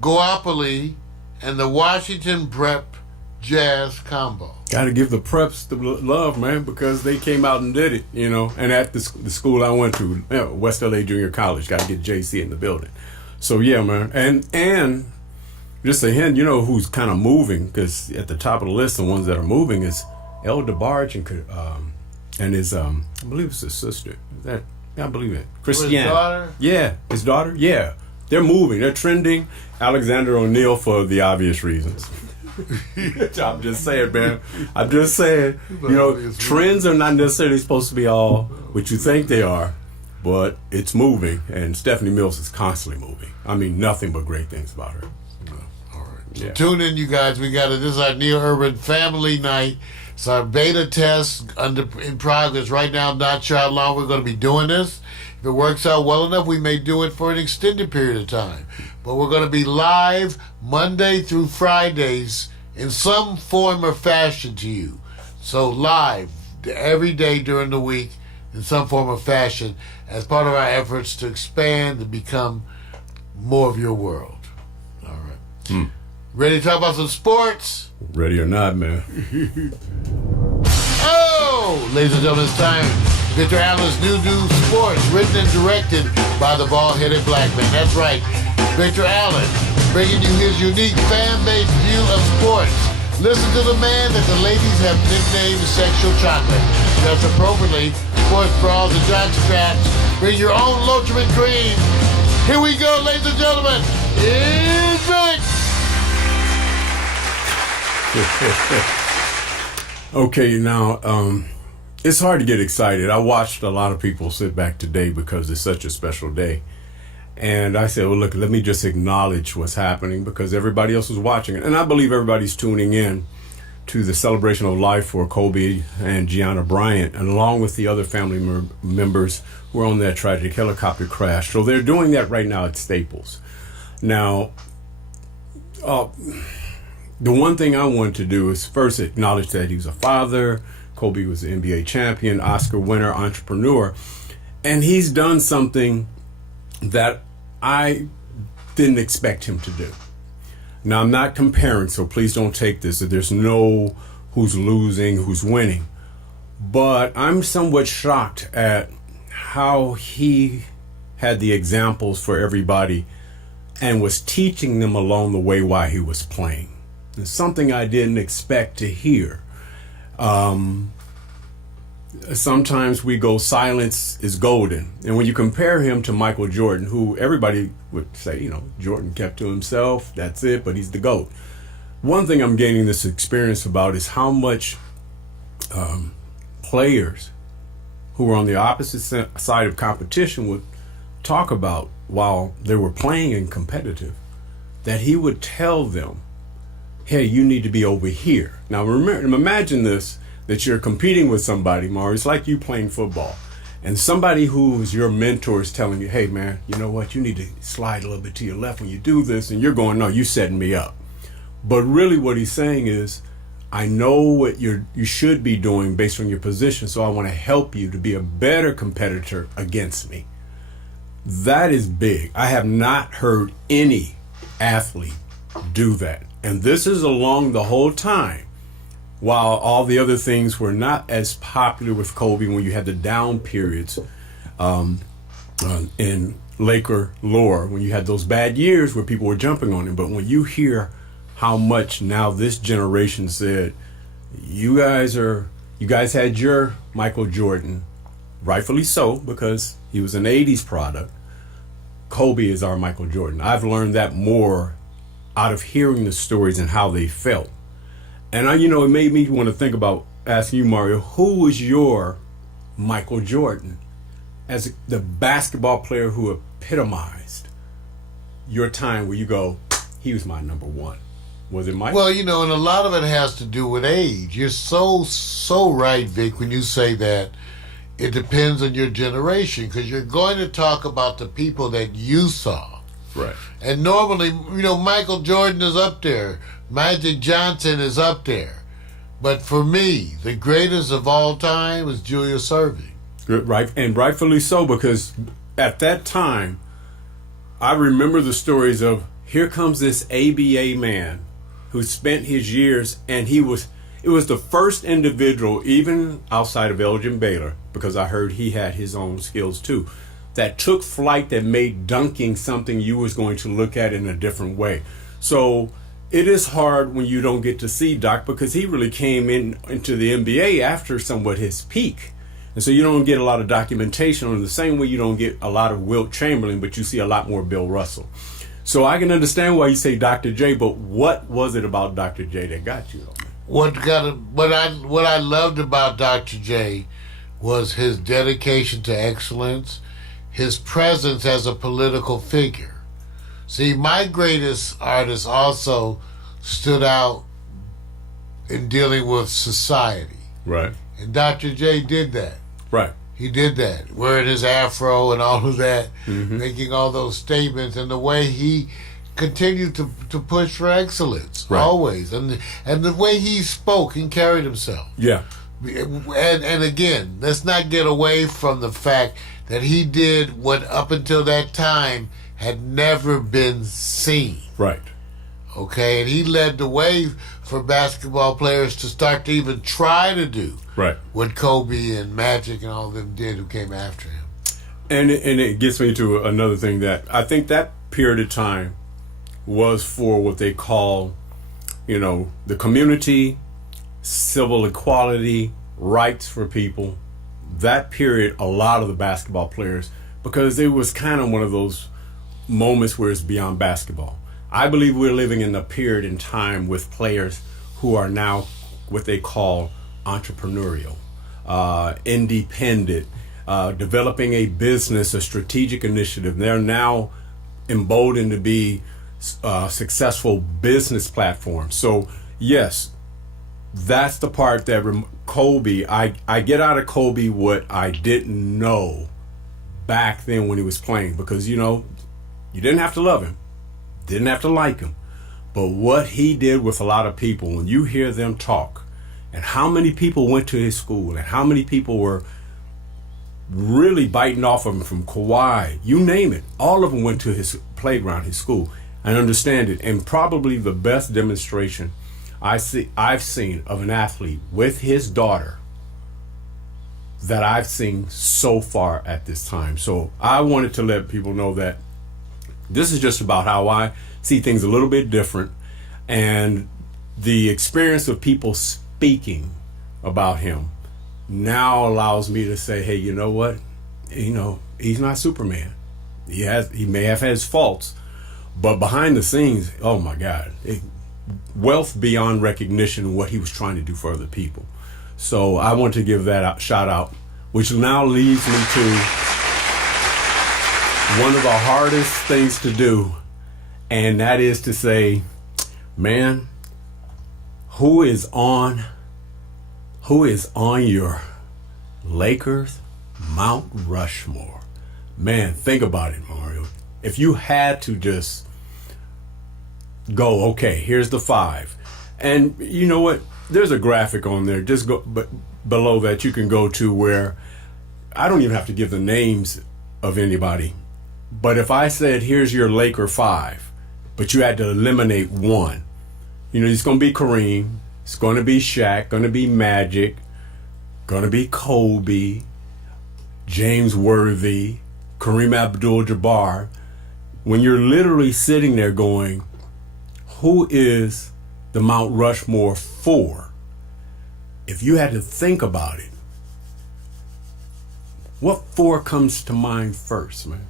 Goapoli, and the Washington Prep Jazz Combo. Got to give the preps the love, man, because they came out and did it, And at the school I went to, West LA Junior College, got to get JC in the building. So yeah, man, and just a hint, who's kind of moving, because at the top of the list, the ones that are moving is El DeBarge and his I believe it's his sister. I believe it. Christiane. His daughter? Yeah, his daughter. Yeah, they're moving. They're trending. Alexander O'Neill for the obvious reasons. I'm just saying, man. I'm just saying. Trends are not necessarily supposed to be all what you think they are, but it's moving. And Stephanie Mills is constantly moving. I mean, nothing but great things about her. All right. So Yeah. tune in, you guys. This is our Neo Urban Family Night. It's our beta test in progress right now. Not sure how long we're going to be doing this. If it works out well enough, we may do it for an extended period of time. But we're going to be live Monday through Fridays in some form or fashion to you. So live every day during the week in some form or fashion as part of our efforts to expand and become more of your world. All right. Ready to talk about some sports? Ready or not, man. Oh, ladies and gentlemen, it's time. Victor Allen's New Sports, written and directed by the bald-headed black man. That's right, Victor Allen, bringing you his unique fan-based view of sports. Listen to the man that the ladies have nicknamed Sexual Chocolate. Dress appropriately, sports bras and jock straps. Bring your own Lotrimin cream. Here we go, ladies and gentlemen. It's Vic. Okay, now, it's hard to get excited. I watched a lot of people sit back today because it's such a special day. And I said, well, look, let me just acknowledge what's happening because everybody else is watching it. And I believe everybody's tuning in to the celebration of life for Kobe and Gianna Bryant, and along with the other family members who were on that tragic helicopter crash. So they're doing that right now at Staples. Now, the one thing I wanted to do is first acknowledge that he was a father. Kobe was an NBA champion, Oscar winner, entrepreneur. And he's done something that I didn't expect him to do. Now, I'm not comparing, so please don't take this. There's no who's losing, who's winning. But I'm somewhat shocked at how he had the examples for everybody and was teaching them along the way while he was playing. It's something I didn't expect to hear. Sometimes we go, silence is golden. And when you compare him to Michael Jordan, who everybody would say, Jordan kept to himself, that's it, but he's the GOAT. One thing I'm gaining this experience about is how much players who were on the opposite side of competition would talk about while they were playing and competitive, that he would tell them, hey, you need to be over here. Now, remember, imagine this, that you're competing with somebody, Mario. It's like you playing football. And somebody who's your mentor is telling you, hey, man, you know what? You need to slide a little bit to your left when you do this. And you're going, no, you're setting me up. But really what he's saying is, I know what you should be doing based on your position, so I want to help you to be a better competitor against me. That is big. I have not heard any athlete do that. And this is along the whole time, while all the other things were not as popular with Kobe when you had the down periods in Laker lore, when you had those bad years where people were jumping on him. But when you hear how much now this generation said, you guys had your Michael Jordan, rightfully so, because he was an 80s product. Kobe is our Michael Jordan. I've learned that more out of hearing the stories and how they felt. And it made me want to think about asking you, Mario, who was your Michael Jordan as the basketball player who epitomized your time where you go, he was my number one? Was it Mike? Well, and a lot of it has to do with age. You're so right, Vic, when you say that it depends on your generation, because you're going to talk about the people that you saw. Right. And normally, Michael Jordan is up there. Magic Johnson is up there. But for me, the greatest of all time was Julius Erving. Right, and rightfully so, because at that time, I remember the stories of, here comes this ABA man who spent his years, and it was the first individual, even outside of Elgin Baylor, because I heard he had his own skills too, that took flight, that made dunking something you was going to look at in a different way. So it is hard when you don't get to see Doc, because he really came into the NBA after somewhat his peak. And so you don't get a lot of documentation on the same way you don't get a lot of Wilt Chamberlain, but you see a lot more Bill Russell. So I can understand why you say Dr. J, but what was it about Dr. J that got you on that? What I loved about Dr. J was his dedication to excellence, his presence as a political figure. See, my greatest artist also stood out in dealing with society. Right. And Dr. J did that. Right. He did that, wearing his afro and all of that, making all those statements, and the way he continued to push for excellence, always, and the way he spoke and carried himself. Yeah. And again, let's not get away from the fact that he did what up until that time had never been seen. Right. Okay, and he led the way for basketball players to start to even try to do what Kobe and Magic and all of them did who came after him. And it gets me to another thing, that I think that period of time was for what they call, the community, civil equality, rights for people. That period, a lot of the basketball players, because it was kind of one of those moments where it's beyond basketball. I believe we're living in a period in time with players who are now what they call entrepreneurial, independent, developing a business, a strategic initiative. They're now emboldened to be successful business platforms. So yes, that's the part that Kobe, I get out of Kobe what I didn't know back then when he was playing, because you didn't have to love him, didn't have to like him, but what he did with a lot of people, when you hear them talk and how many people went to his school and how many people were really biting off of him, from Kawhi, you name it, all of them went to his playground, his school. I understand it. And probably the best demonstration I've seen of an athlete with his daughter that I've seen so far at this time. So I wanted to let people know that this is just about how I see things a little bit different, and the experience of people speaking about him now allows me to say, hey, you know what? He's not Superman. He may have his faults, but behind the scenes, oh my God, wealth beyond recognition, what he was trying to do for other people. So I want to give that shout out, which now leads me to one of the hardest things to do, and that is to say, man, who is on your Lakers Mount Rushmore? Man, think about it, Mario. If you had to just go, okay, here's the 5. And you know what? There's a graphic on there. Just go below that, you can go to where I don't even have to give the names of anybody. But if I said, here's your Laker 5, but you had to eliminate one, it's going to be Kareem, it's going to be Shaq, going to be Magic, going to be Kobe, James Worthy, Kareem Abdul-Jabbar. When you're literally sitting there going, who is the Mount Rushmore for? If you had to think about it, what 4 comes to mind first, man?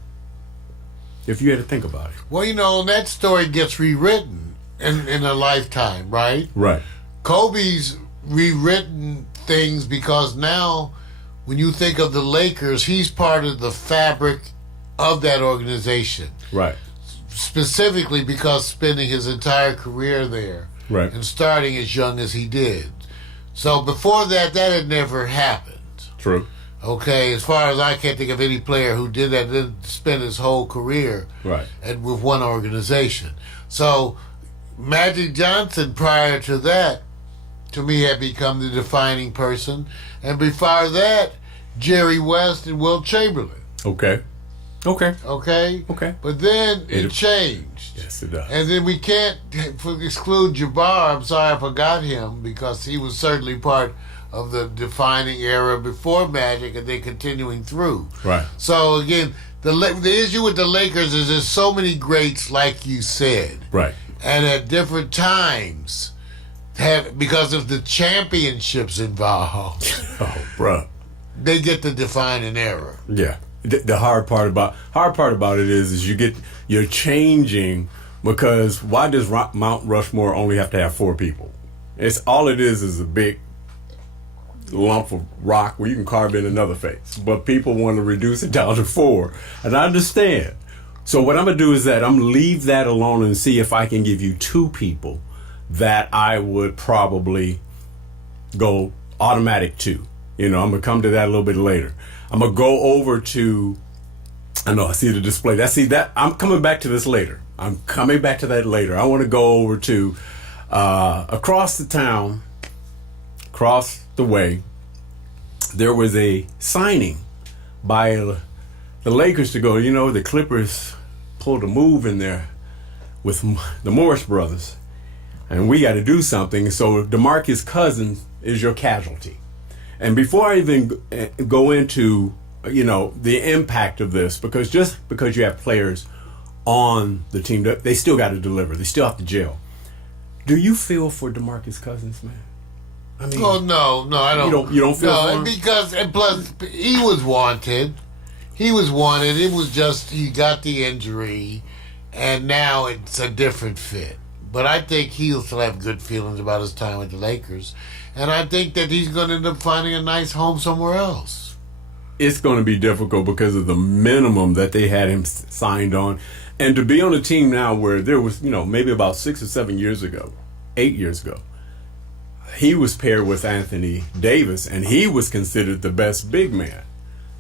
If you had to think about it. Well, that story gets rewritten in a lifetime, right? Right. Kobe's rewritten things because now when you think of the Lakers, he's part of the fabric of that organization. Right. Specifically because spending his entire career there. Right. And starting as young as he did. So before that had never happened. True. Okay, as far as I can't think of any player who did that, didn't spend his whole career with one organization. So Magic Johnson, prior to that, to me, had become the defining person. And before that, Jerry West and Wilt Chamberlain. Okay. But then it changed. Yes, it does. And then we can't exclude Jabbar. I'm sorry I forgot him, because he was certainly part of the defining era before Magic and then continuing through. Right. So again, the issue with the Lakers is there's so many greats, like you said. Right. And at different times, because of the championships involved. Oh, bruh. They get to define an era. Yeah. The hard part about it is you're changing, because why does Mount Rushmore only have to have 4 people? All it is a big lump of rock where you can carve in another face, but people want to reduce it down to 4, and I understand. So what I'm gonna do is that I'm gonna leave that alone and see if I can give you 2 people that I would probably go automatic to. I'm going to come to that a little bit later. I'm going to go over to, I know I see the display. I'm coming back to this later. I'm coming back to that later. I want to go over to across the town, across the way, there was a signing by the Lakers to go, the Clippers pulled a move in there with the Morris brothers, and we got to do something. So DeMarcus Cousins is your casualty. And before I even go into, the impact of this, because just because you have players on the team, they still got to deliver. They still have to gel. Do you feel for DeMarcus Cousins, man? I mean, no, I don't. You don't feel for him? Because, and plus, he was wanted. It was just he got the injury, and now it's a different fit. But I think he'll still have good feelings about his time with the Lakers. And I think that he's going to end up finding a nice home somewhere else. It's going to be difficult because of the minimum that they had him signed on. And to be on a team now where there was, maybe about 6 or 7 years ago, 8 years ago, he was paired with Anthony Davis, and he was considered the best big man.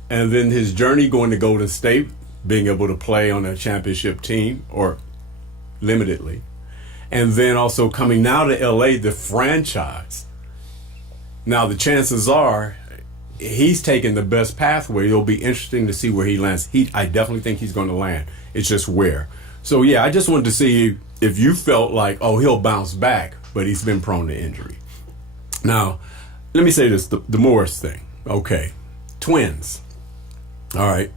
And then his journey going to Golden State, being able to play on a championship team, or limitedly, and then also coming now to LA, the franchise. Now, the chances are he's taking the best pathway. It'll be interesting to see where he lands. I definitely think he's going to land. It's just where. So, yeah, I just wanted to see if you felt like, he'll bounce back, but he's been prone to injury. Now, let me say this, the Morris thing. Okay, twins. All right.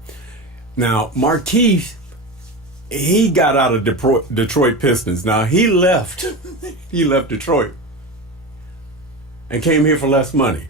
Now, Marquise, he got out of Detroit Pistons. Now, he left Detroit and came here for less money.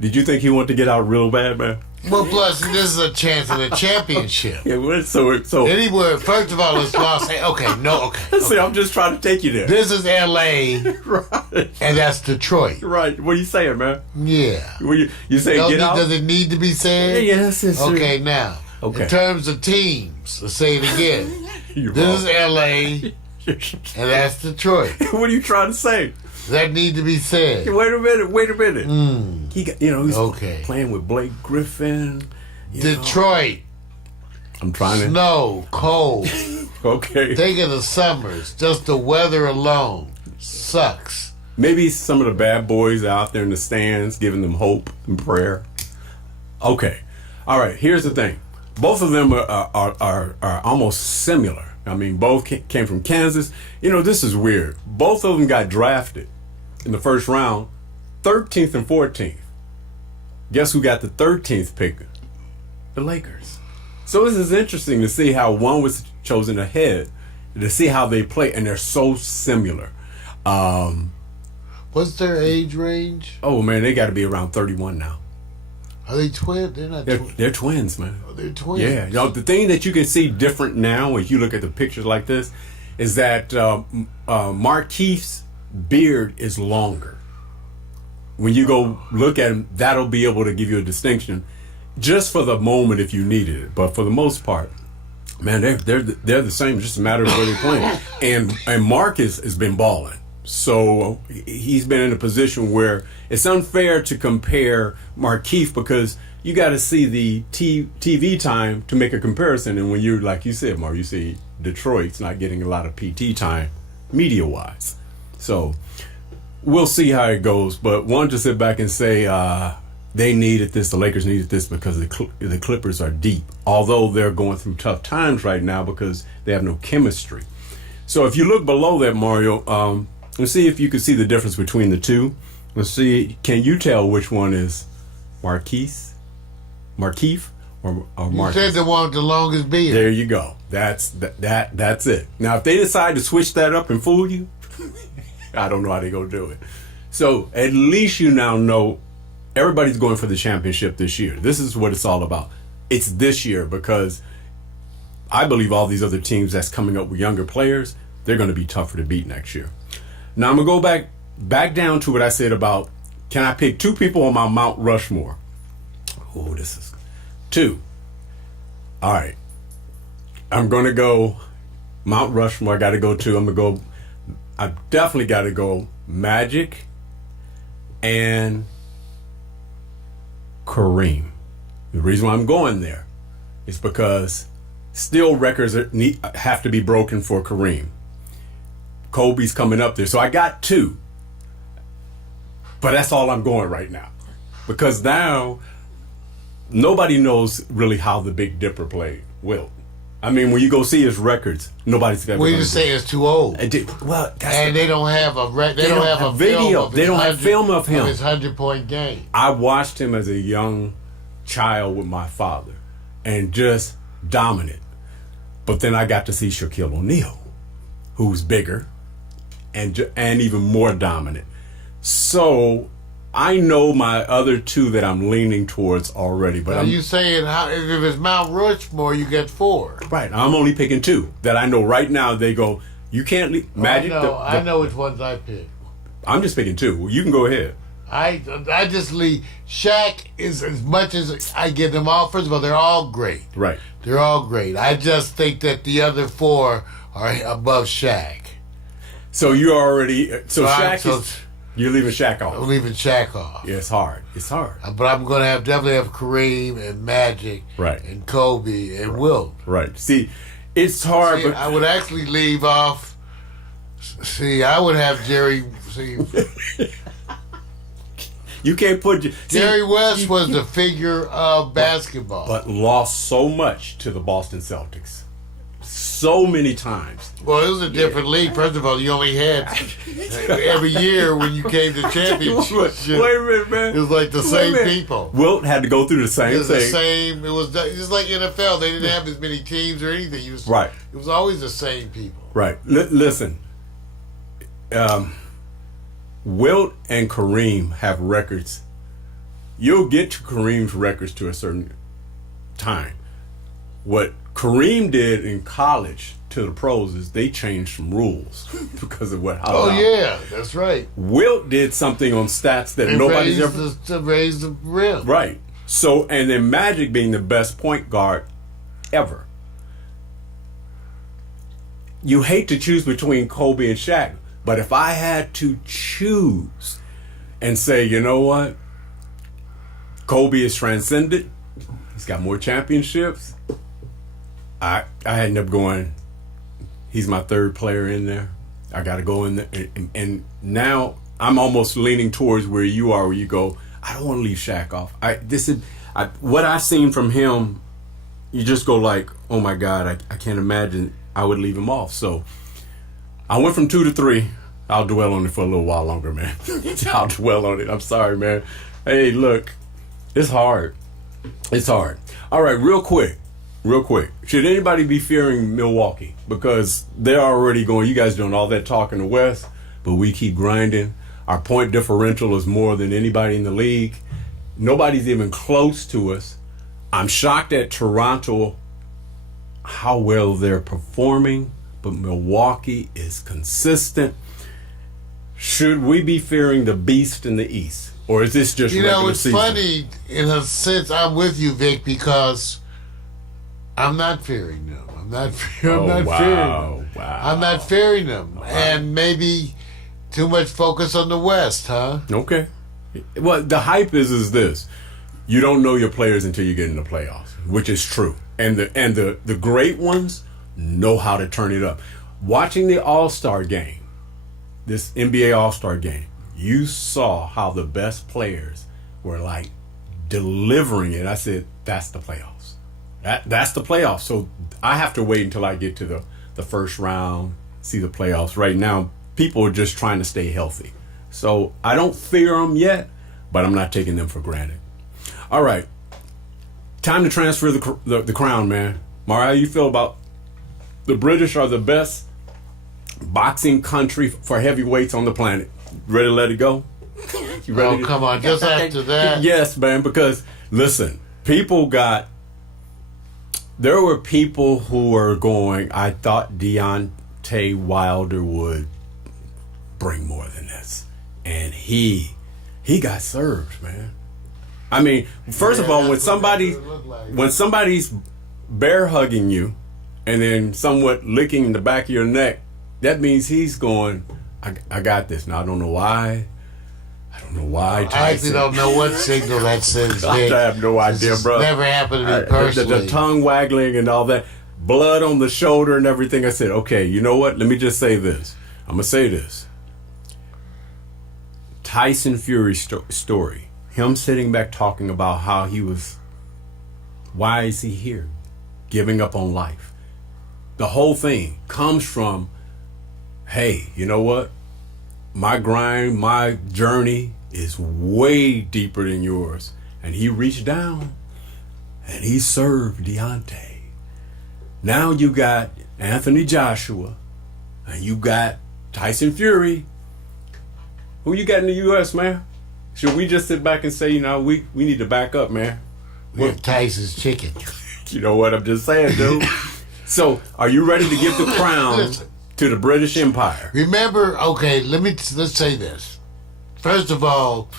Did you think he wanted to get out real bad, man? Well, plus, this is a chance at a championship. Yeah, well, so anywhere, first of all, it's Los Angeles. Okay. See, I'm just trying to take you there. This is L.A., right, and that's Detroit. Right. What are you saying, man? Yeah. You say get out? Does it need to be said? Yes. Okay, now, in terms of teams, let's say it again. This is L.A., and that's Detroit. What are you trying to say? That need to be said. Wait a minute. He got, he's playing with Blake Griffin. Detroit. I'm trying to. Snow, cold. Okay. Think of the summers. Just the weather alone sucks. Maybe some of the bad boys out there in the stands giving them hope and prayer. Okay. All right. Here's the thing. Both of them are almost similar. I mean, both came from Kansas. This is weird. Both of them got drafted in the first round, 13th and 14th. Guess who got the 13th pick? The Lakers. So this is interesting to see how one was chosen ahead, to see how they play, and they're so similar. What's their age range? Oh, man, they got to be around 31 now. Are they twins? They're not twins. They're twins, man. Oh, they're twins. Yeah. The thing that you can see different now when you look at the pictures like this is that Marquise beard is longer. When you go look at him, that'll be able to give you a distinction just for the moment if you needed it. But for the most part, man, they're the same. It's just a matter of where they're playing. And Marcus has been balling. So he's been in a position where it's unfair to compare Markieff because you got to see the TV time to make a comparison. And when you're, like you said, Mark, you see Detroit's not getting a lot of PT time media-wise. So we'll see how it goes. But one to sit back and say they needed this, the Lakers needed this because the Clippers are deep, although they're going through tough times right now because they have no chemistry. So if you look below that, Mario, let's see if you can see the difference between the two. Let's see, can you tell which one is Markieff or Marcus? You said the one with the longest beard. There you go. That's it. Now, if they decide to switch that up and fool you, I don't know how they're going to do it. So at least you now know everybody's going for the championship this year. This is what it's all about. It's this year because I believe all these other teams that's coming up with younger players, they're going to be tougher to beat next year. Now I'm going to go back down to what I said about, can I pick two people on my Mount Rushmore? Oh, this is two. All right. I'm going to go Mount Rushmore. I got to go two. I'm going to go I've definitely got to go Magic and Kareem. The reason why I'm going there is because still records have to be broken for Kareem. Kobe's coming up there. So I got 2. But that's all I'm going right now. Because now nobody knows really how the Big Dipper played Wilt. I mean, when you go see his records, nobody's got. Well, you just say it's too old. They don't have a video. They don't have film of him. Of his 100-point game. I watched him as a young child with my father, and just dominant. But then I got to see Shaquille O'Neal, who's bigger, and even more dominant. So I know my other 2 that I'm leaning towards already. But are you saying if it's Mount Rushmore, you get 4? Right. I'm only picking 2 that I know right now. They go, you can't leave Magic. I know which ones I pick. I'm just picking 2. You can go ahead. I just leave. Shaq is, as much as I give them all. First of all, they're all great. Right. They're all great. I just think that the other 4 are above Shaq. So you already Shaq is. You're leaving Shaq off. I'm leaving Shaq off. Yeah, it's hard. It's hard. But I'm going to definitely have Kareem and Magic, right, and Kobe and Wilt. Right. See, it's hard. But I would actually leave off. See, I would have Jerry. See, you can't put Jerry West was the figure of basketball, but lost so much to the Boston Celtics. So many times. Well, it was a different league. First of all, you only had every year when you came to championship. Wait a minute, man. It was like the same people. Wilt had to go through the same thing. It was just like NFL. They didn't have as many teams or anything. Right. It was always the same people. Right. Listen. Wilt and Kareem have records. You'll get to Kareem's records to a certain time. What Kareem did in college to the pros is they changed some rules because of yeah, that's right. Wilt did something on stats that nobody's ever to raise the rim. Right. So, and then Magic being the best point guard ever. You hate to choose between Kobe and Shaq, but if I had to choose and say, you know what, Kobe is transcended. He's got more championships. I ended up going, he's my 3rd player in there. I got to go in there. And now I'm almost leaning towards where you are, where you go, I don't want to leave Shaq off. What I've seen from him, you just go like, oh my God, I can't imagine I would leave him off. So I went from 2 to 3. I'll dwell on it for a little while longer, man. I'll dwell on it. I'm sorry, man. Hey, look, it's hard. It's hard. All right, real quick. Should anybody be fearing Milwaukee? Because they're already going, you guys doing all that talk in the West, but we keep grinding. Our point differential is more than anybody in the league. Nobody's even close to us. I'm shocked at Toronto, how well they're performing, but Milwaukee is consistent. Should we be fearing the beast in the East? Or is this just regular season? Funny, in a sense, I'm with you, Vic, because I'm not fearing them. I'm not fearing them. Wow. I'm not fearing them. Wow. And maybe too much focus on the West, huh? Okay. Well, the hype is this. You don't know your players until you get in the playoffs, which is true. And the great ones know how to turn it up. Watching the All-Star game, this NBA All-Star game, you saw how the best players were like delivering it. I said, that's the playoffs. That's the playoffs. So I have to wait until I get to the first round, see the playoffs. Right now, people are just trying to stay healthy. So I don't fear them yet, but I'm not taking them for granted. All right. Time to transfer the crown, man. Mara, how you feel about the British are the best boxing country for heavyweights on the planet? Ready to let it go? You ready? Oh, come on. Just after that. Yes, man, because, listen, there were people who were going, I thought Deontay Wilder would bring more than this. And he got served, man. I mean, first of all, when somebody's bear hugging you and then somewhat licking the back of your neck, that means he's going, I got this. Now I don't know why. I actually don't know what signal that sends. I have no idea, bro. Never happened to me personally. The tongue waggling and all that, blood on the shoulder and everything. I said, okay, you know what? Let me just say this. I'm gonna say this. Tyson Fury story. Him sitting back talking about how he was. Why is he here? Giving up on life. The whole thing comes from, hey, you know what? My grind, my journey is way deeper than yours. And he reached down and he served Deontay. Now you got Anthony Joshua and you got Tyson Fury. Who you got in the U.S., man? Should we just sit back and say, we need to back up, man? We have Tyson's chicken. You know what I'm just saying, dude? So, are you ready to give the crown to the British Empire? Remember, okay, let's say this. First of all,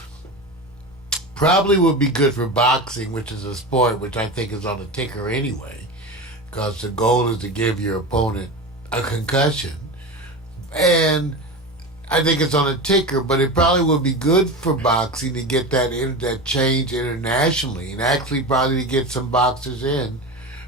probably would be good for boxing, which is a sport which I think is on the ticker anyway, because the goal is to give your opponent a concussion. And I think it's on a ticker, but it probably would be good for boxing to get that change internationally, and actually probably to get some boxers in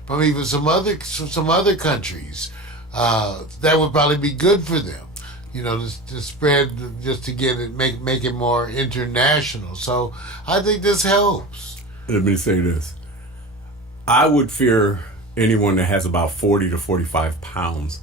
from even some other countries. That would probably be good for them, to spread, just to get it, make it more international. So I think this helps. Let me say this: I would fear anyone that has about 40 to 45 pounds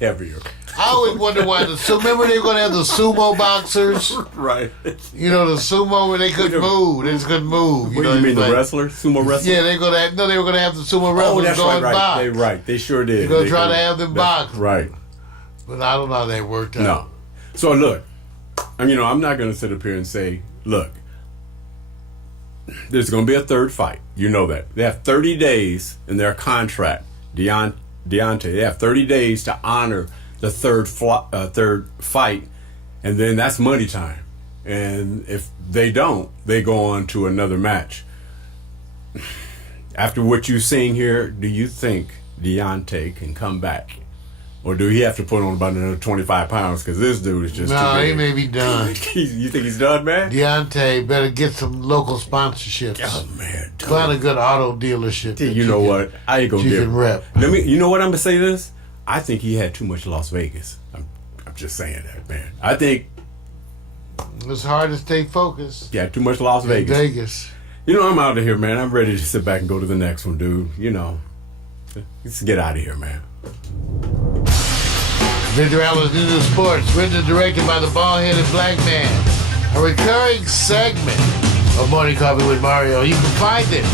heavier. I always wonder why remember they were going to have the sumo boxers? Right. The sumo where they couldn't move. They just couldn't move. What do you mean, the wrestlers? Sumo wrestlers? Yeah, they were going to have the sumo wrestlers box. Right. They sure did. They're going to try to have them box. Right. But I don't know how they worked out. No. So look, I'm not going to sit up here and say, look, there's going to be a third fight. You know that. They have 30 days in their contract. Deontay, they have 30 days to honor the third fight, and then that's money time. And if they don't, they go on to another match. After what you're seeing here, do you think Deontay can come back? Or do he have to put on about another 25 pounds? Because this dude is just too big. He may be done. You think he's done, man? Deontay better get some local sponsorships. Oh, man. Find a good auto dealership. You know what? I ain't gonna give him. Rep. You know what I'm gonna say this? I think he had too much Las Vegas. I'm just saying that, man. I think it's hard to stay focused. Yeah, too much Las Vegas. I'm out of here, man. I'm ready to sit back and go to the next one, dude. Let's get out of here, man. Victor Allen's Into Sports, written and directed by the bald-headed black man. A recurring segment of Morning Coffee with Mario. You can find it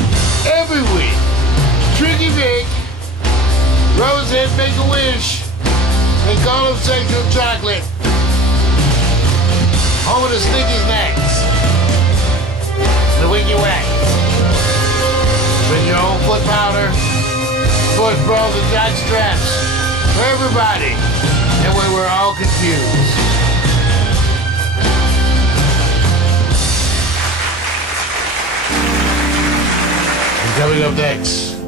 every week. Tricky Vic, Rosehead Make-A-Wish, and Call of Sexual Chocolate. Home of the Sneaky Snacks. The Wiki Wax. Bring your own foot powder, sports bras and jock straps for everybody. That way we're all confused. And coming up next,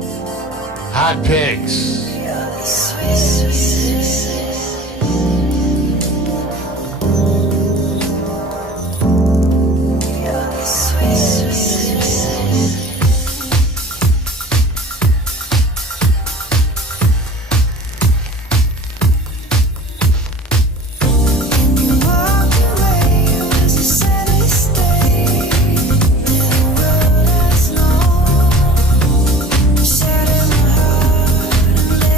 Hot Picks. Set in my heart and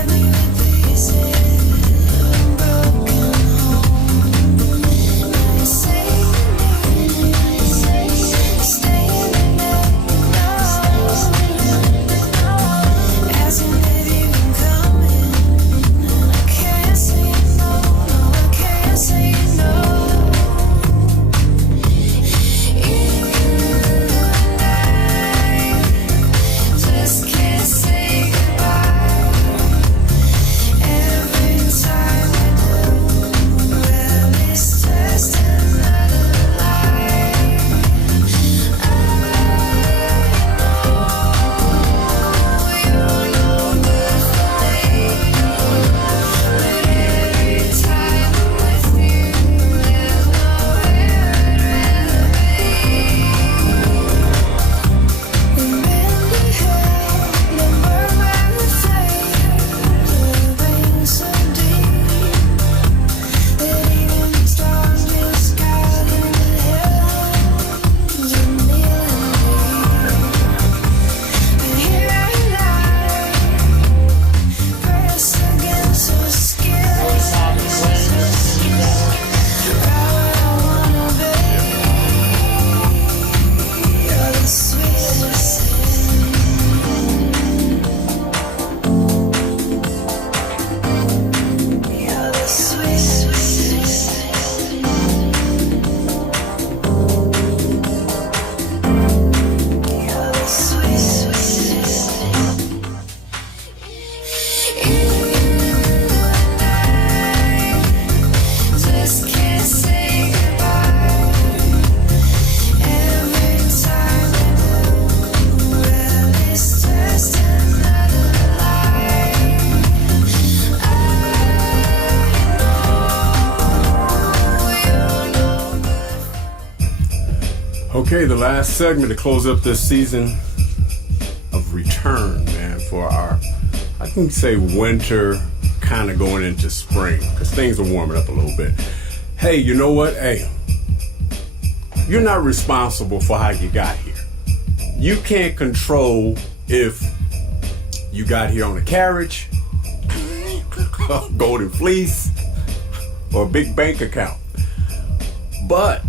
Okay, the last segment to close up this season of return, man, for our, I can say winter, kind of going into spring, because things are warming up a little bit. Hey, you know what? Hey, you're not responsible for how you got here. You can't control if you got here on a carriage, golden fleece, or a big bank account. But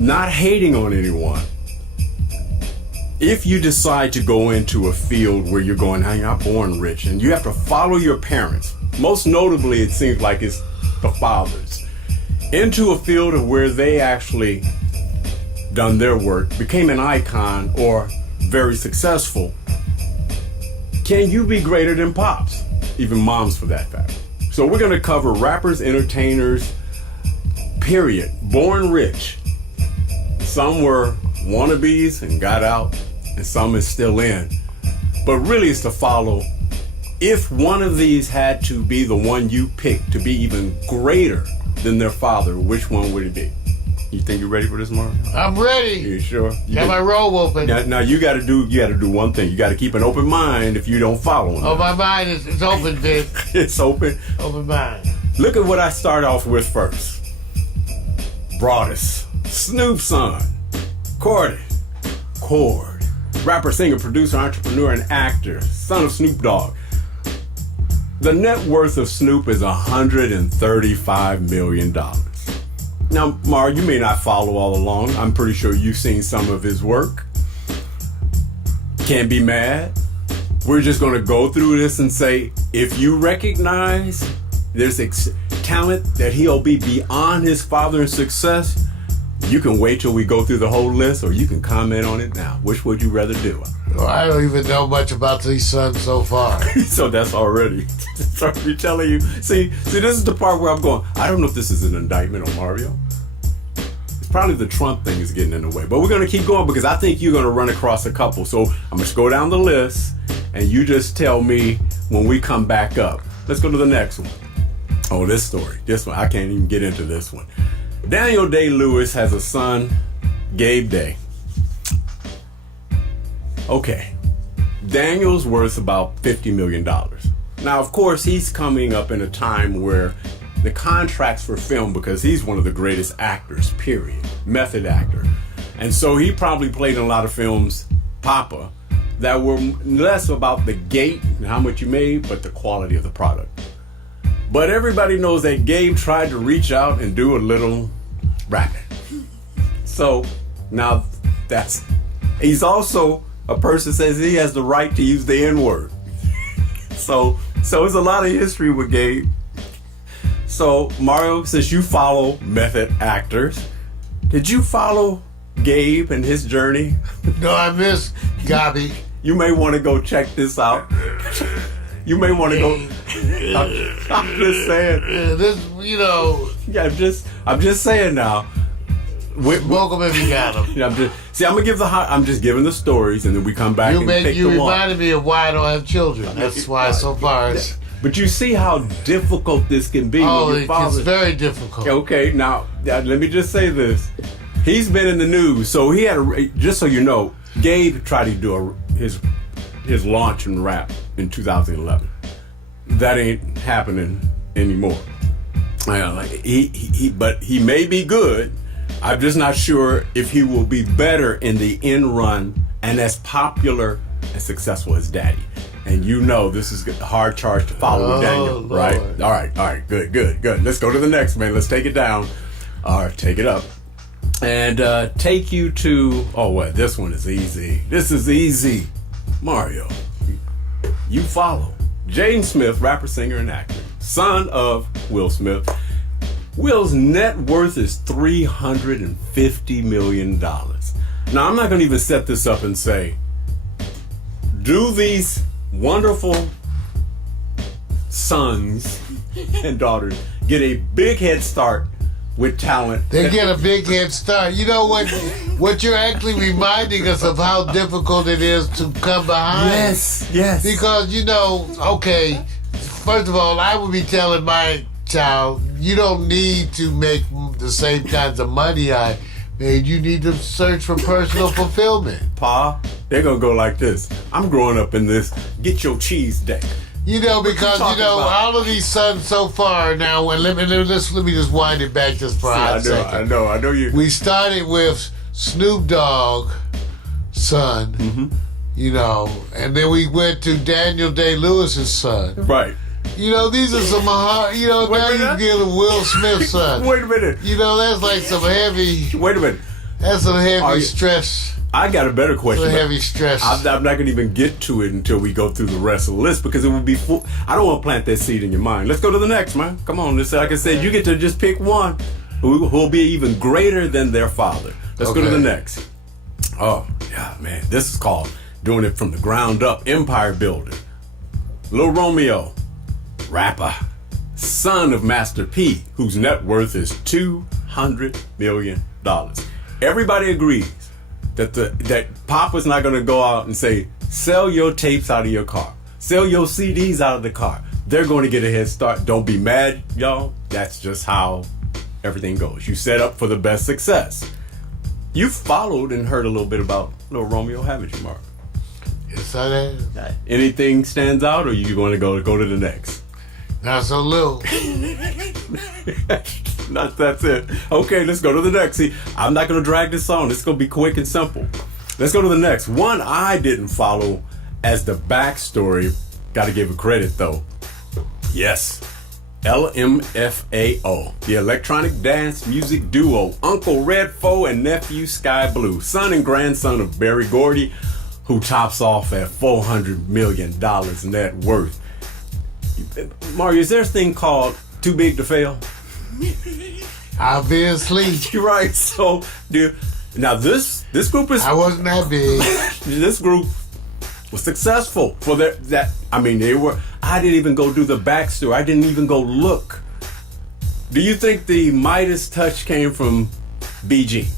not hating on anyone. If you decide to go into a field where you're going, hey, I'm born rich, and you have to follow your parents, most notably it seems like it's the fathers, into a field of where they actually done their work, became an icon, or very successful, can you be greater than pops? Even moms for that fact. So we're going to cover rappers, entertainers, period, born rich. Some were wannabes and got out, and some is still in. But really it's to follow, if one of these had to be the one you picked to be even greater than their father, which one would it be? You think you're ready for this, Mark? I'm ready. You sure? Got my robe open. Now you got to do one thing. You got to keep an open mind if you don't follow them. Oh, my mind is open, Vic. It's open. Open mind. Look at what I start off with first. Broadest, Snoop's son, Cord, rapper, singer, producer, entrepreneur, and actor, son of Snoop Dogg. The net worth of Snoop is $135 million. Now, Mar, you may not follow all along. I'm pretty sure you've seen some of his work. Can't be mad. We're just going to go through this and say, if you recognize there's talent that he'll be beyond his father in success, you can wait till we go through the whole list, or you can comment on it now. Which would you rather do? Well, I don't even know much about these sons so far. So that's already telling you. See, this is the part where I'm going, I don't know if this is an indictment on Mario. It's probably the Trump thing is getting in the way. But we're going to keep going because I think you're going to run across a couple. So I'm going to go down the list, and you just tell me when we come back up. Let's go to the next one. Oh, this story. This one, I can't even get into this one. Daniel Day-Lewis has a son, Gabe Day. Okay, Daniel's worth about $50 million. Now, of course, he's coming up in a time where the contracts for film, because he's one of the greatest actors, period, method actor. And so he probably played in a lot of films, Papa, that were less about the gate and how much you made, but the quality of the product. But everybody knows that Gabe tried to reach out and do a little rapping. So now he's also a person says he has the right to use the N-word. So there's a lot of history with Gabe. So Mario, since you follow method actors, did you follow Gabe and his journey? No, I miss Gabi. You may want to go check this out. You may want to go. I'm just saying. This, Yeah, I'm just saying now. Smoke them if you got them. Yeah, I'm just giving the stories, and then we come back and pick You them reminded me of why I don't have children. That's why so far it's... But you see how difficult this can be. Oh, when your father... it's very difficult. Okay, now let me just say this. He's been in the news, so he had just so you know, Gabe tried to do his launch in rap in 2011. That ain't happening anymore. But he may be good. I'm just not sure if he will be better in the end run and as popular and successful as Daddy. And this is a hard charge to follow with Daniel, Lord. right? All right, good. Let's go to the next, man. Let's take it down. All right, take it up. And take you to, this one is easy. This is easy. Mario, you follow. James Smith, rapper, singer, and actor, son of Will Smith. Will's net worth is $350 million. Now, I'm not going to even set this up and say, do these wonderful sons and daughters get a big head start with talent? They get a big head start. You know what you're actually reminding us of how difficult it is to come behind. Yes. Because, okay, first of all, I would be telling my child, you don't need to make the same kinds of money I made you need to search for personal fulfillment. Pa, they're gonna go like this. I'm growing up in this. Get your cheese day. You know, because talking about? all of these sons so far now. And let me just wind it back just for a hot second. I know you. We started with Snoop Dogg, son. Mm-hmm. You know, and then we went to Daniel Day-Lewis's son. Right. You know, these are some hard. You know, Wait a now you minute. get a Will Smith son. Wait a minute. You know, that's like some heavy. Wait a minute. That's some Are heavy you- stress. I got a better question. Some heavy stress. I'm not going to even get to it until we go through the rest of the list because it would be full. I don't want to plant that seed in your mind. Let's go to the next, man. Come on. Like I said, you get to just pick one who will be even greater than their father. Let's go to the Okay. next. Oh, yeah, man. This is called doing it from the ground up, empire building. Lil Romeo, rapper, son of Master P, whose net worth is $200 million. Everybody agrees that Pop was not going to go out and say, sell your tapes out of your car, sell your CDs out of the car. They're going to get a head start. Don't be mad, y'all. That's just how everything goes. You set up for the best success. You followed and heard a little bit about Lil Romeo, haven't you, Mark? Yes, I have. Anything stands out, or you going to go to the next? Not so little. That's it. Okay, let's go to the next. See, I'm not going to drag this on. It's going to be quick and simple. Let's go to the next. One I didn't follow as the backstory. Got to give it credit, though. Yes. LMFAO, the electronic dance music duo, Uncle Redfo and nephew Sky Blue, son and grandson of Berry Gordy, who tops off at $400 million net worth. Mario, is there a thing called too big to fail? Obviously. You're right. So, now this group is I wasn't that big. this group was successful for that. I mean, they were. I didn't even go do the backstory. I didn't even go look. Do you think the Midas touch came from BG?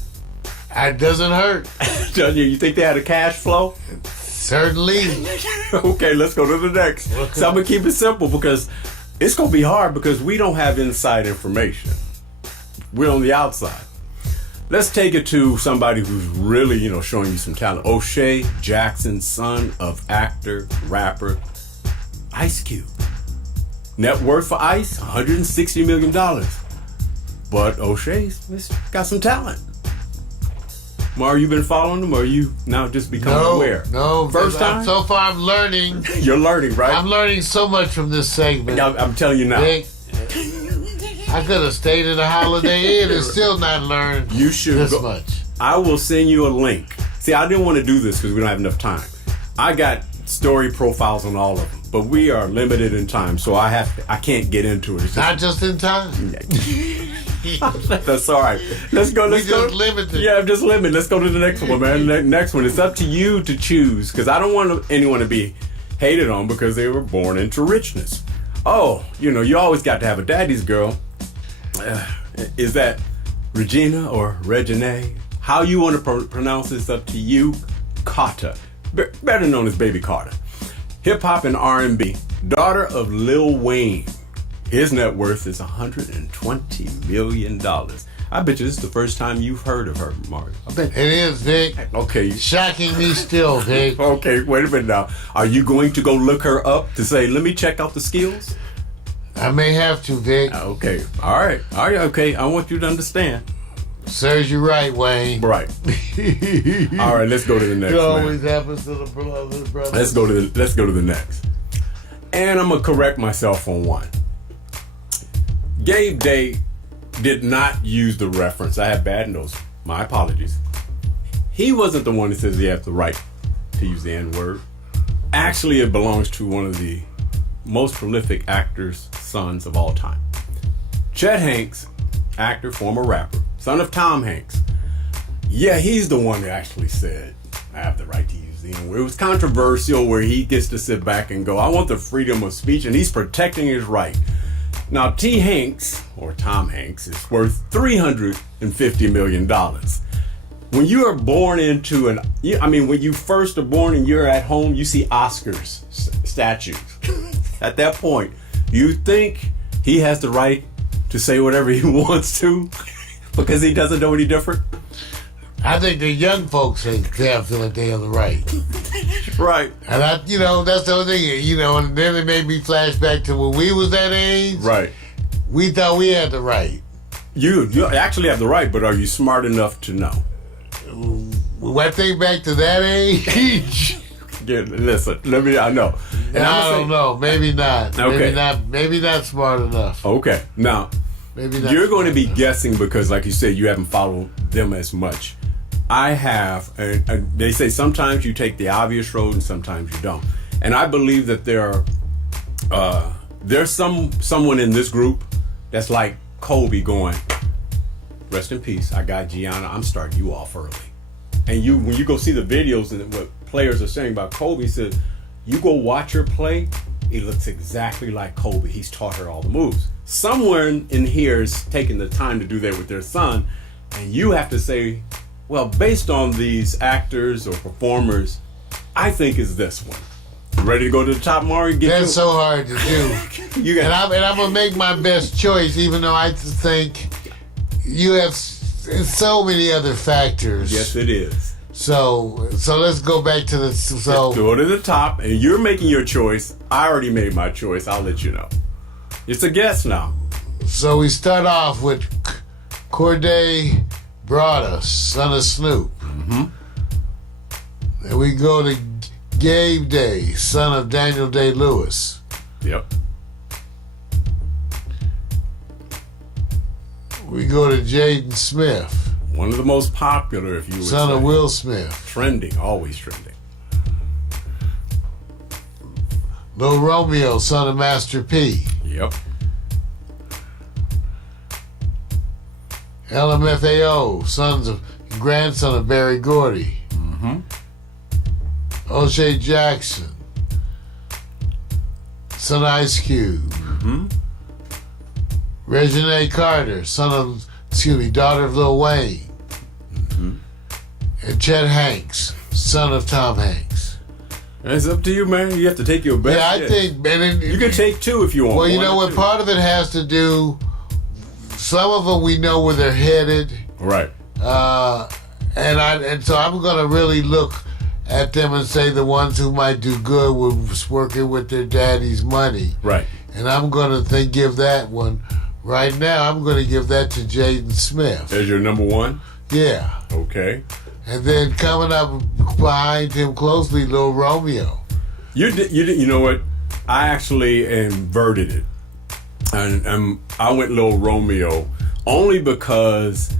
It doesn't hurt. You think they had a cash flow? Certainly. Okay, let's go to the next. So I'm gonna keep it simple because it's gonna be hard because we don't have inside information. We're on the outside. Let's take it to somebody who's really, showing you some talent. O'Shea Jackson, son of actor, rapper, Ice Cube. Net worth for Ice, $160 million. But O'Shea's got some talent. Mar, you been following him, or are you now just becoming aware? No. First time? So far, I'm learning. You're learning, right? I'm learning so much from this segment. I'm telling you now. Vic, I could have stayed at a Holiday Inn and still not learned You should this go. much. I will send you a link. See, I didn't want to do this because we don't have enough time. I got story profiles on all of them, but we are limited in time, so I can't get into it. It's Not just in time. That's all right. Let's go. Let's go. just limited. Yeah, I'm just limited. Let's go to the next one, man. Next one. It's up to you to choose because I don't want anyone to be hated on because they were born into richness. Oh, you always got to have a daddy's girl. Is that Regina or Regine? How you want to pronounce this, up to you. Carter, better known as Baby Carter. Hip hop and R&B, daughter of Lil Wayne. His net worth is $120 million. I bet you this is the first time you've heard of her, Mark. I bet. It is, Vic. Okay. Shocking me still, Vic. Okay, wait a minute now. Are you going to go look her up to say, let me check out the skills? I may have to, Vic. Okay. All right. Okay. I want you to understand. Serves you right, Wayne. Right. All right. Let's go to the next. It man. always happens to the brother. Let's go to the next. And I'm gonna correct myself on one. Gabe Day did not use the reference. I have bad notes. My apologies. He wasn't the one that says he has the right to use the N-word. Actually, it belongs to one of the most prolific actors' sons of all time. Chet Hanks, actor, former rapper, son of Tom Hanks. Yeah, he's the one that actually said, I have the right to use the N-word. It was controversial where he gets to sit back and go, I want the freedom of speech, and he's protecting his right. Now, T. Hanks, or Tom Hanks, is worth $350 million. When you are born into when you first are born and you're at home, you see Oscars statues. At that point, you think he has the right to say whatever he wants to because he doesn't know any different? I think the young folks they feel like they have the right. Right. And that's the other thing, and then it made me flash back to when we was that age. Right. We thought we had the right. You actually have the right, but are you smart enough to know? When I think back to that age, Listen, I know. And I don't know. Maybe not. Okay. Maybe not smart enough. Okay. Now, Maybe not you're going to smart be enough. guessing because, like you said, you haven't followed them as much. I have, and they say sometimes you take the obvious road and sometimes you don't. And I believe that there's someone in this group that's like Kobe going, rest in peace, I got Gianna, I'm starting you off early. And when you go see the videos and what players are saying about Kobe, says, you go watch her play, it looks exactly like Kobe. He's taught her all the moves. Someone in here is taking the time to do that with their son, and you have to say, well, based on these actors or performers, I think it's this one. You ready to go to the top, Maury? That's so hard to do. And I'm going to make my best choice, even though I think you have so many other factors. Yes, it is. So let's go back to the... Let's go to the top, and you're making your choice. I already made my choice. I'll let you know. It's a guess now. So we start off with Corday Broaddus, son of Snoop. Mm-hmm. And we go to Gabe Day, son of Daniel Day-Lewis. Yep. We go to Jaden Smith, One of the most popular, if you would son say. of Will Smith. Trending, always trending. Lil Romeo, son of Master P. Yep. LMFAO, grandson of Barry Gordy. Mm-hmm. O'Shea Jackson, son of Ice Cube. Mm-hmm. Reginae Carter, daughter of Lil Wayne. Mm-hmm. And Chet Hanks, son of Tom Hanks. It's up to you, man. You have to take your best. Yeah, I guess. think, man. You can take two if you want. Well, you One know or what? two. Part of it has to do. Some of them we know where they're headed, Right. and so I'm gonna really look at them and say the ones who might do good was working with their daddy's money. Right. And I'm gonna give that one. Right now, I'm gonna give that to Jaden Smith. There's your number one. Yeah. Okay. And then coming up behind him closely, Lil Romeo. You know what? I actually inverted it, and I went Lil Romeo only because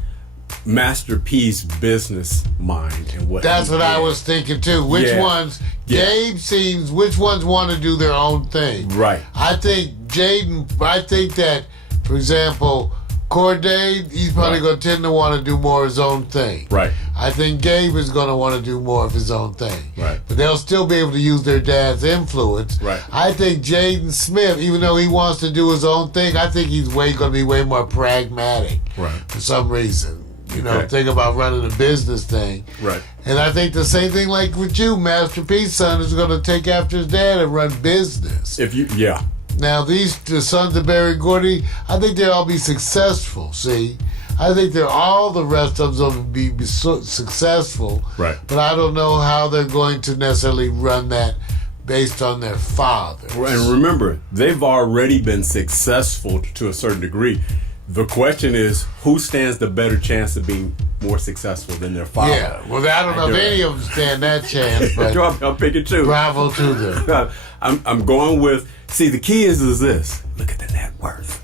Master P's business mind and what. That's he what did. I was thinking too. Which ones? Yeah. Gabe seems. Which ones want to do their own thing? Right. I think Jaden. I think that, for example, Corday, he's probably Right. going to tend to want to do more of his own thing. Right. I think Gabe is going to want to do more of his own thing. Right. But they'll still be able to use their dad's influence. Right. I think Jaden Smith, even though he wants to do his own thing, I think he's going to be way more pragmatic. Right. For some reason. Okay. Think about running a business thing. Right. And I think the same thing like with you, Master P's son is going to take after his dad and run business. Yeah. Now, the sons of Barry Gordy, I think they'll all be successful, see? I think all the rest of them will be successful. Right. But I don't know how they're going to necessarily run that based on their father. And remember, they've already been successful to a certain degree. The question is, who stands the better chance of being more successful than their father? Yeah, well, I don't know if any of them stand that chance, but I'm picking two. bravo to them. I'm going with. See, the key is this. Look at the net worth.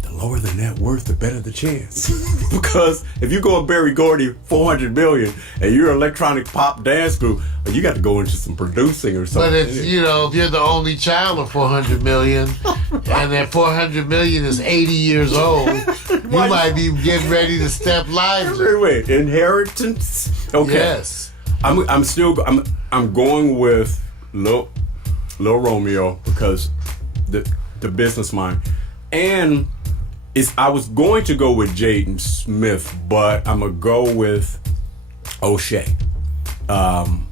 The lower the net worth, the better the chance. Because if you go with Barry Gordy, $400 million, and you're an electronic pop dance group, you got to go into some producing or something. But it's, if you're the only child of 400 million, and that 400 million is 80 years old, you might be getting ready to step lives. Wait, inheritance? Okay. Yes. I'm going with Lil Romeo because the business mind, and I was going to go with Jaden Smith, but I'm gonna go with O'Shea. I'm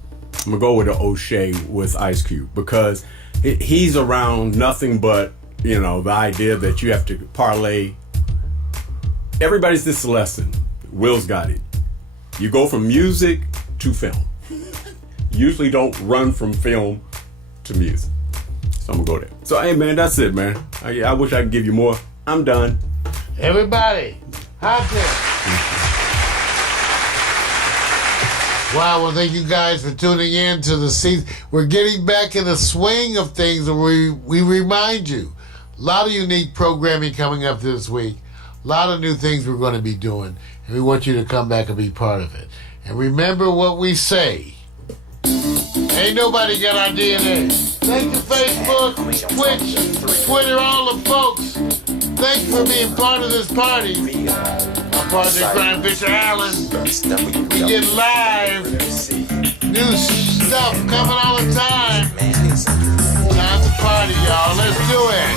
gonna go with the O'Shea with Ice Cube because he's around nothing but the idea that you have to parlay. Everybody's this lesson. Will's got it. You go from music to film. Usually don't run from film to music. So I'm gonna go there. So hey man, that's it, man. I wish I could give you more. I'm done. Everybody, hot there. Wow, well, thank you guys for tuning in to the season. We're getting back in the swing of things, and we remind you, a lot of unique programming coming up this week, a lot of new things we're going to be doing, and we want you to come back and be part of it. And remember what we say. Ain't nobody got our DNA. Thank you, Facebook, Twitch, Twitter, all the folks. Thanks for being part of this party. My partner, Crime Fisher Allen. We get live, new stuff coming all the time. Time to party, y'all. Let's do it.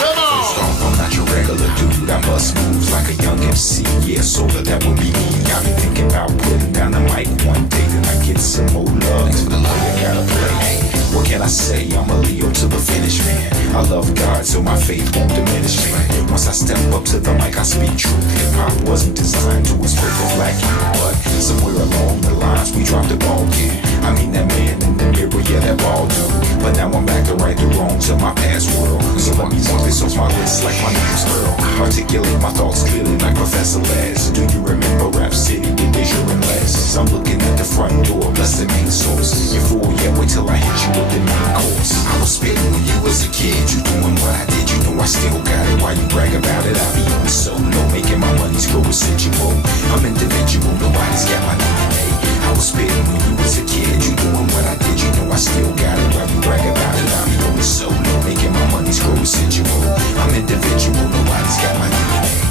Come on. I'm not your regular dude. I bust moves like a young MC. Yeah, soda, that would be me. Got me thinking about putting down the mic one day. Then I get some more love. Thanks for the love you gotta play. What can I say? I'm a Leo to the finish, man. I love God, so my faith won't diminish, man. Once I step up to the mic, I speak truth. Hip-hop wasn't designed to exploit the black youth, but somewhere along the lines, we dropped the ball, yeah. I mean, that man in the mirror, yeah, that ball dude. But now I'm back to right the wrong to my past world. So let me walk this off my list like my name's Earl. Articulate my thoughts clearly like Professor Les. Do you remember Rap City with Deja and Les? I'm looking at the front door, bless the main source. You fool, yeah, wait till I hit you with the main course. I was spitting when you was a kid, you doing what I did, you know I still got it. Why you brag about it? I be on the solo, making my money screw residual. I'm individual, nobody's got my DNA. I was spitting when you was a kid, you doing what I did, you know I still got it. Why you brag about it? I be on the solo, making my money screw residual. I'm individual, nobody's got my DNA.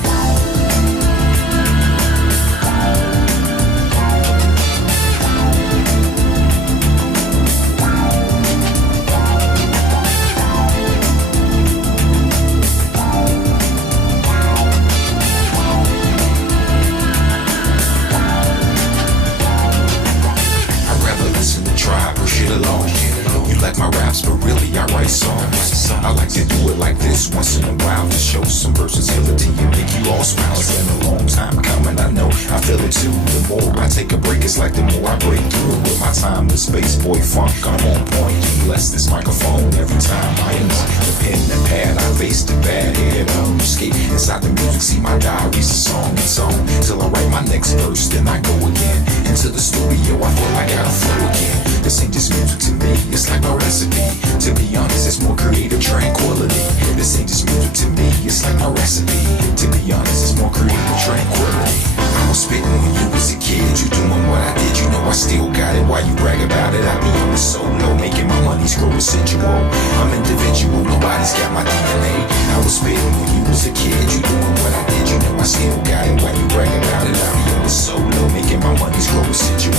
Like my raps, but really I write songs. I like to do it like this once in a while to show some versatility and make you all smile. It's been a long time coming, I know, I feel it too. The more I take a break, it's like the more I break through. With my time, the space boy funk, I'm on point. Bless this microphone every time I use the pen and pad. I face the bad head on skate inside the music. See my diary's a song, it's on till I write my next verse. Then I go again into the studio. I feel I gotta flow again. This ain't just music to me, it's like my recipe. To be honest, it's more creative tranquility. This ain't just music to me, it's like my recipe. To be honest, it's more creative tranquility. I was spitting when you was a kid, you doing what I did, you know I still got it. Why you brag about it? I be on the solo, making my money screw residual. I'm individual, nobody's got my DNA. I was spitting when you was a kid, you doing what I did, you know I still got it. Why you brag about it? I be on the solo, making my money screw residual.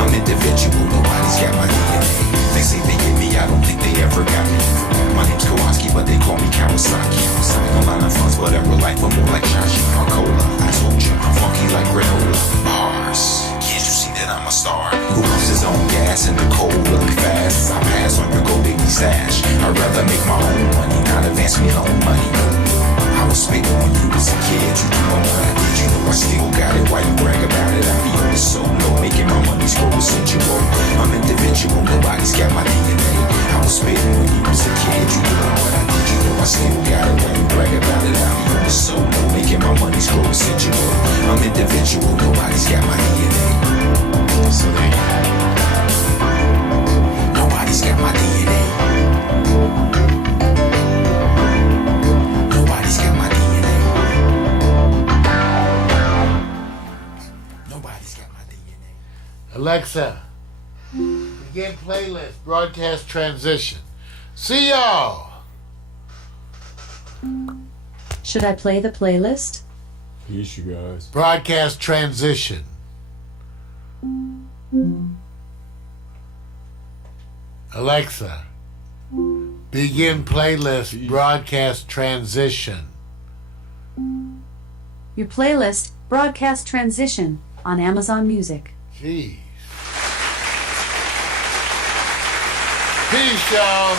I'm individual, nobody's got my DNA. They say they get me, I don't think they ever got me. My name's Kowalski, but they call me Kawasaki. No line of funds, but in real life, I'm more like Shashi or Cola. I told you, I'm funky like granola. Bars, can't you see that I'm a star? Who pumps his own gas in the cold really fast? I pass on your gold diggy stash. I'd rather make my own money, not advance me own money. I was spitting when you was a kid, you doing what I did, you know I still got it. Why you brag about it? I be on the solo, making my money screw residual. I'm individual, nobody's got my DNA. I was spitting when you was a kid, you doing what I did, you know I still got it. Why you brag about it? I be on the solo, making my money screw residual. I'm individual, nobody's got my DNA. So there you go. Nobody's got my DNA. Nobody's got my DNA. Nobody's got my DNA. Alexa, begin playlist, broadcast transition. See y'all. Should I play the playlist? Yes, you guys. Broadcast transition. Alexa, begin playlist, broadcast transition. Your playlist, broadcast transition on Amazon Music. Jeez. Peace, y'all.